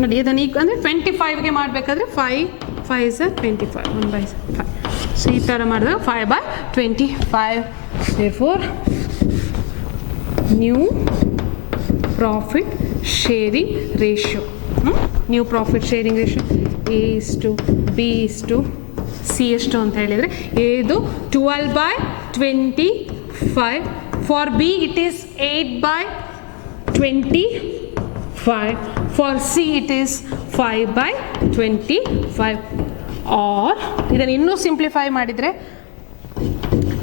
ನೋಡಿ, ಇದನ್ನು ಅಂದರೆ 25ಗೆ ಮಾಡಬೇಕಾದ್ರೆ 5 5 25, 1/5. ಸೊ ಈ ಥರ ಮಾಡಿದಾಗ 5/25. therefore new profit sharing ratio, new profit sharing ratio A is to B is to C ಎಷ್ಟು ಅಂತ ಹೇಳಿದರೆ, ಇದು 12/25. For B it is 8/25. For C it is 5/25. Or ಇದನ್ನು ಇನ್ನೂ ಸಿಂಪ್ಲಿಫೈ ಮಾಡಿದರೆ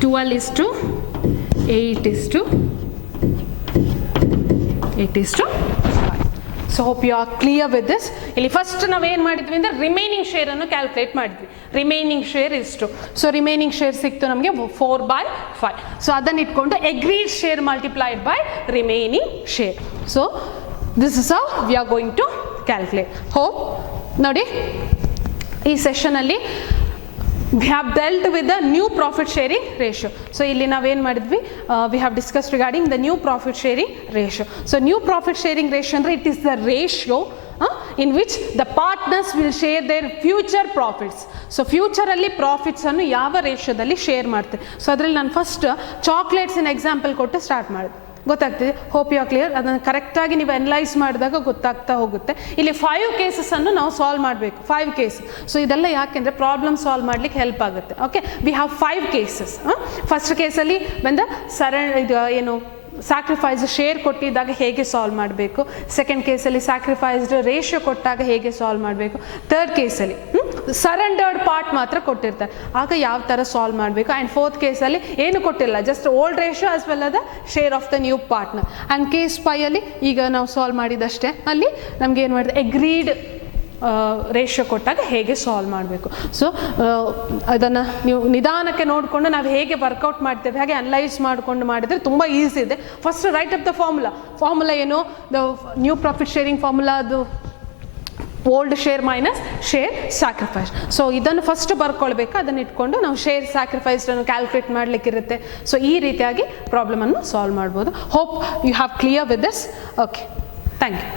12:8:5. So hope you are clear with this. ಇಲ್ಲಿ first ನಾವೇನು ಮಾಡಿದ್ವಿ ಅಂದರೆ ರಿಮೈನಿಂಗ್ ಶೇರನ್ನು ಕ್ಯಾಲ್ಕುಲೇಟ್ ಮಾಡಿದ್ವಿ. ರಿಮೈನಿಂಗ್ ಶೇರ್ ಇಷ್ಟು. ಸೊ ರಿಮೈನಿಂಗ್ ಶೇರ್ ಸಿಕ್ತು ನಮಗೆ 4/5. ಸೊ ಅದನ್ನು ಇಟ್ಕೊಂಡು agreed share multiplied by remaining share. So this is how we are going to calculate. Hope ನೋಡಿ ಈ ಸೆಷನಲ್ಲಿ we have dealt with the new profit sharing ratio. So ಇಲ್ಲಿ ನಾವೇನು ಮಾಡಿದ್ವಿ, we have discussed regarding the new profit sharing ratio. So new profit sharing ratio ಅಂದರೆ it is the ratio in which the partners will share their future profits. So future ಅಲ್ಲಿ profits ಅನ್ನು ಯಾವ ರೇಷಿಯೋದಲ್ಲಿ share ಮಾಡ್ತಾರೆ. So ಅದರಲ್ಲಿ ನಾನು first ಚಾಕ್ಲೇಟ್ಸಿನ example ಕೊಟ್ಟು ಸ್ಟಾರ್ಟ್ ಮಾಡಿದೆ. ಗೊತ್ತಾಗ್ತಿದೆ? Hope you are clear. ಅದನ್ನು ಕರೆಕ್ಟಾಗಿ ನೀವು ಅನಲೈಸ್ ಮಾಡಿದಾಗ ಗೊತ್ತಾಗ್ತಾ ಹೋಗುತ್ತೆ. ಇಲ್ಲಿ 5 ಕೇಸಸನ್ನು ನಾವು ಸಾಲ್ವ್ ಮಾಡಬೇಕು. 5 ಕೇಸ್. ಸೊ ಇದೆಲ್ಲ ಯಾಕೆಂದರೆ ಪ್ರಾಬ್ಲಮ್ ಸಾಲ್ವ್ ಮಾಡಲಿಕ್ಕೆ ಹೆಲ್ಪ್ ಆಗುತ್ತೆ. Okay, we have 5 cases. First ಕೇಸಲ್ಲಿ ಇದು ಏನು ಸ್ಯಾಕ್ರಿಫೈಸ್ ಶೇರ್ ಕೊಟ್ಟಿದ್ದಾಗ ಹೇಗೆ ಸಾಲ್ವ್ ಮಾಡಬೇಕು. ಸೆಕೆಂಡ್ ಕೇಸಲ್ಲಿ ಸ್ಯಾಕ್ರಿಫೈಸ್ಡ್ ರೇಷಿಯೋ ಕೊಟ್ಟಾಗ ಹೇಗೆ ಸಾಲ್ವ್ ಮಾಡಬೇಕು. ಥರ್ಡ್ ಕೇಸಲ್ಲಿ ಸರೆಂಡರ್ಡ್ ಪಾರ್ಟ್ ಮಾತ್ರ ಕೊಟ್ಟಿರ್ತಾರೆ, ಆಗ ಯಾವ ಥರ ಸಾಲ್ವ್ ಮಾಡಬೇಕು. ಆ್ಯಂಡ್ ಫೋರ್ತ್ ಕೇಸಲ್ಲಿ ಏನು ಕೊಟ್ಟಿಲ್ಲ, just old ratio as well ಅದ share of the new partner. And case 5 ಅಲ್ಲಿ ಈಗ ನಾವು ಸಾಲ್ವ್ ಮಾಡಿದಷ್ಟೇ, ಅಲ್ಲಿ ನಮ್ಗೆ ಏನು ಮಾಡಿದೆ, ಎಗ್ರೀಡ್ ರೇಷಿಯೋ ಕೊಟ್ಟಾಗ ಹೇಗೆ ಸಾಲ್ವ್ ಮಾಡಬೇಕು. ಸೊ ಅದನ್ನು ನೀವು ನಿಧಾನಕ್ಕೆ ನೋಡಿಕೊಂಡು ನಾವು ಹೇಗೆ ವರ್ಕೌಟ್ ಮಾಡ್ತೇವೆ ಹಾಗೆ ಅನಲೈಸ್ ಮಾಡಿಕೊಂಡು ಮಾಡಿದರೆ ತುಂಬ ಈಸಿ ಇದೆ. First write up the formula ಏನು, the new profit sharing formula, ಅದು old share minus share sacrifice. So ಇದನ್ನು ಫಸ್ಟ್ ಬರ್ಕೊಳ್ಬೇಕು, ಅದನ್ನು ಇಟ್ಕೊಂಡು ನಾವು ಶೇರ್ ಸ್ಯಾಕ್ರಿಫೈಸ್ಡನ್ನು ಕ್ಯಾಲ್ಕುಲೇಟ್ ಮಾಡಲಿಕ್ಕಿರುತ್ತೆ. ಸೊ ಈ ರೀತಿಯಾಗಿ ಪ್ರಾಬ್ಲಮನ್ನು ಸಾಲ್ವ್ ಮಾಡ್ಬೋದು. Hope you have clear with this. Okay, thank you.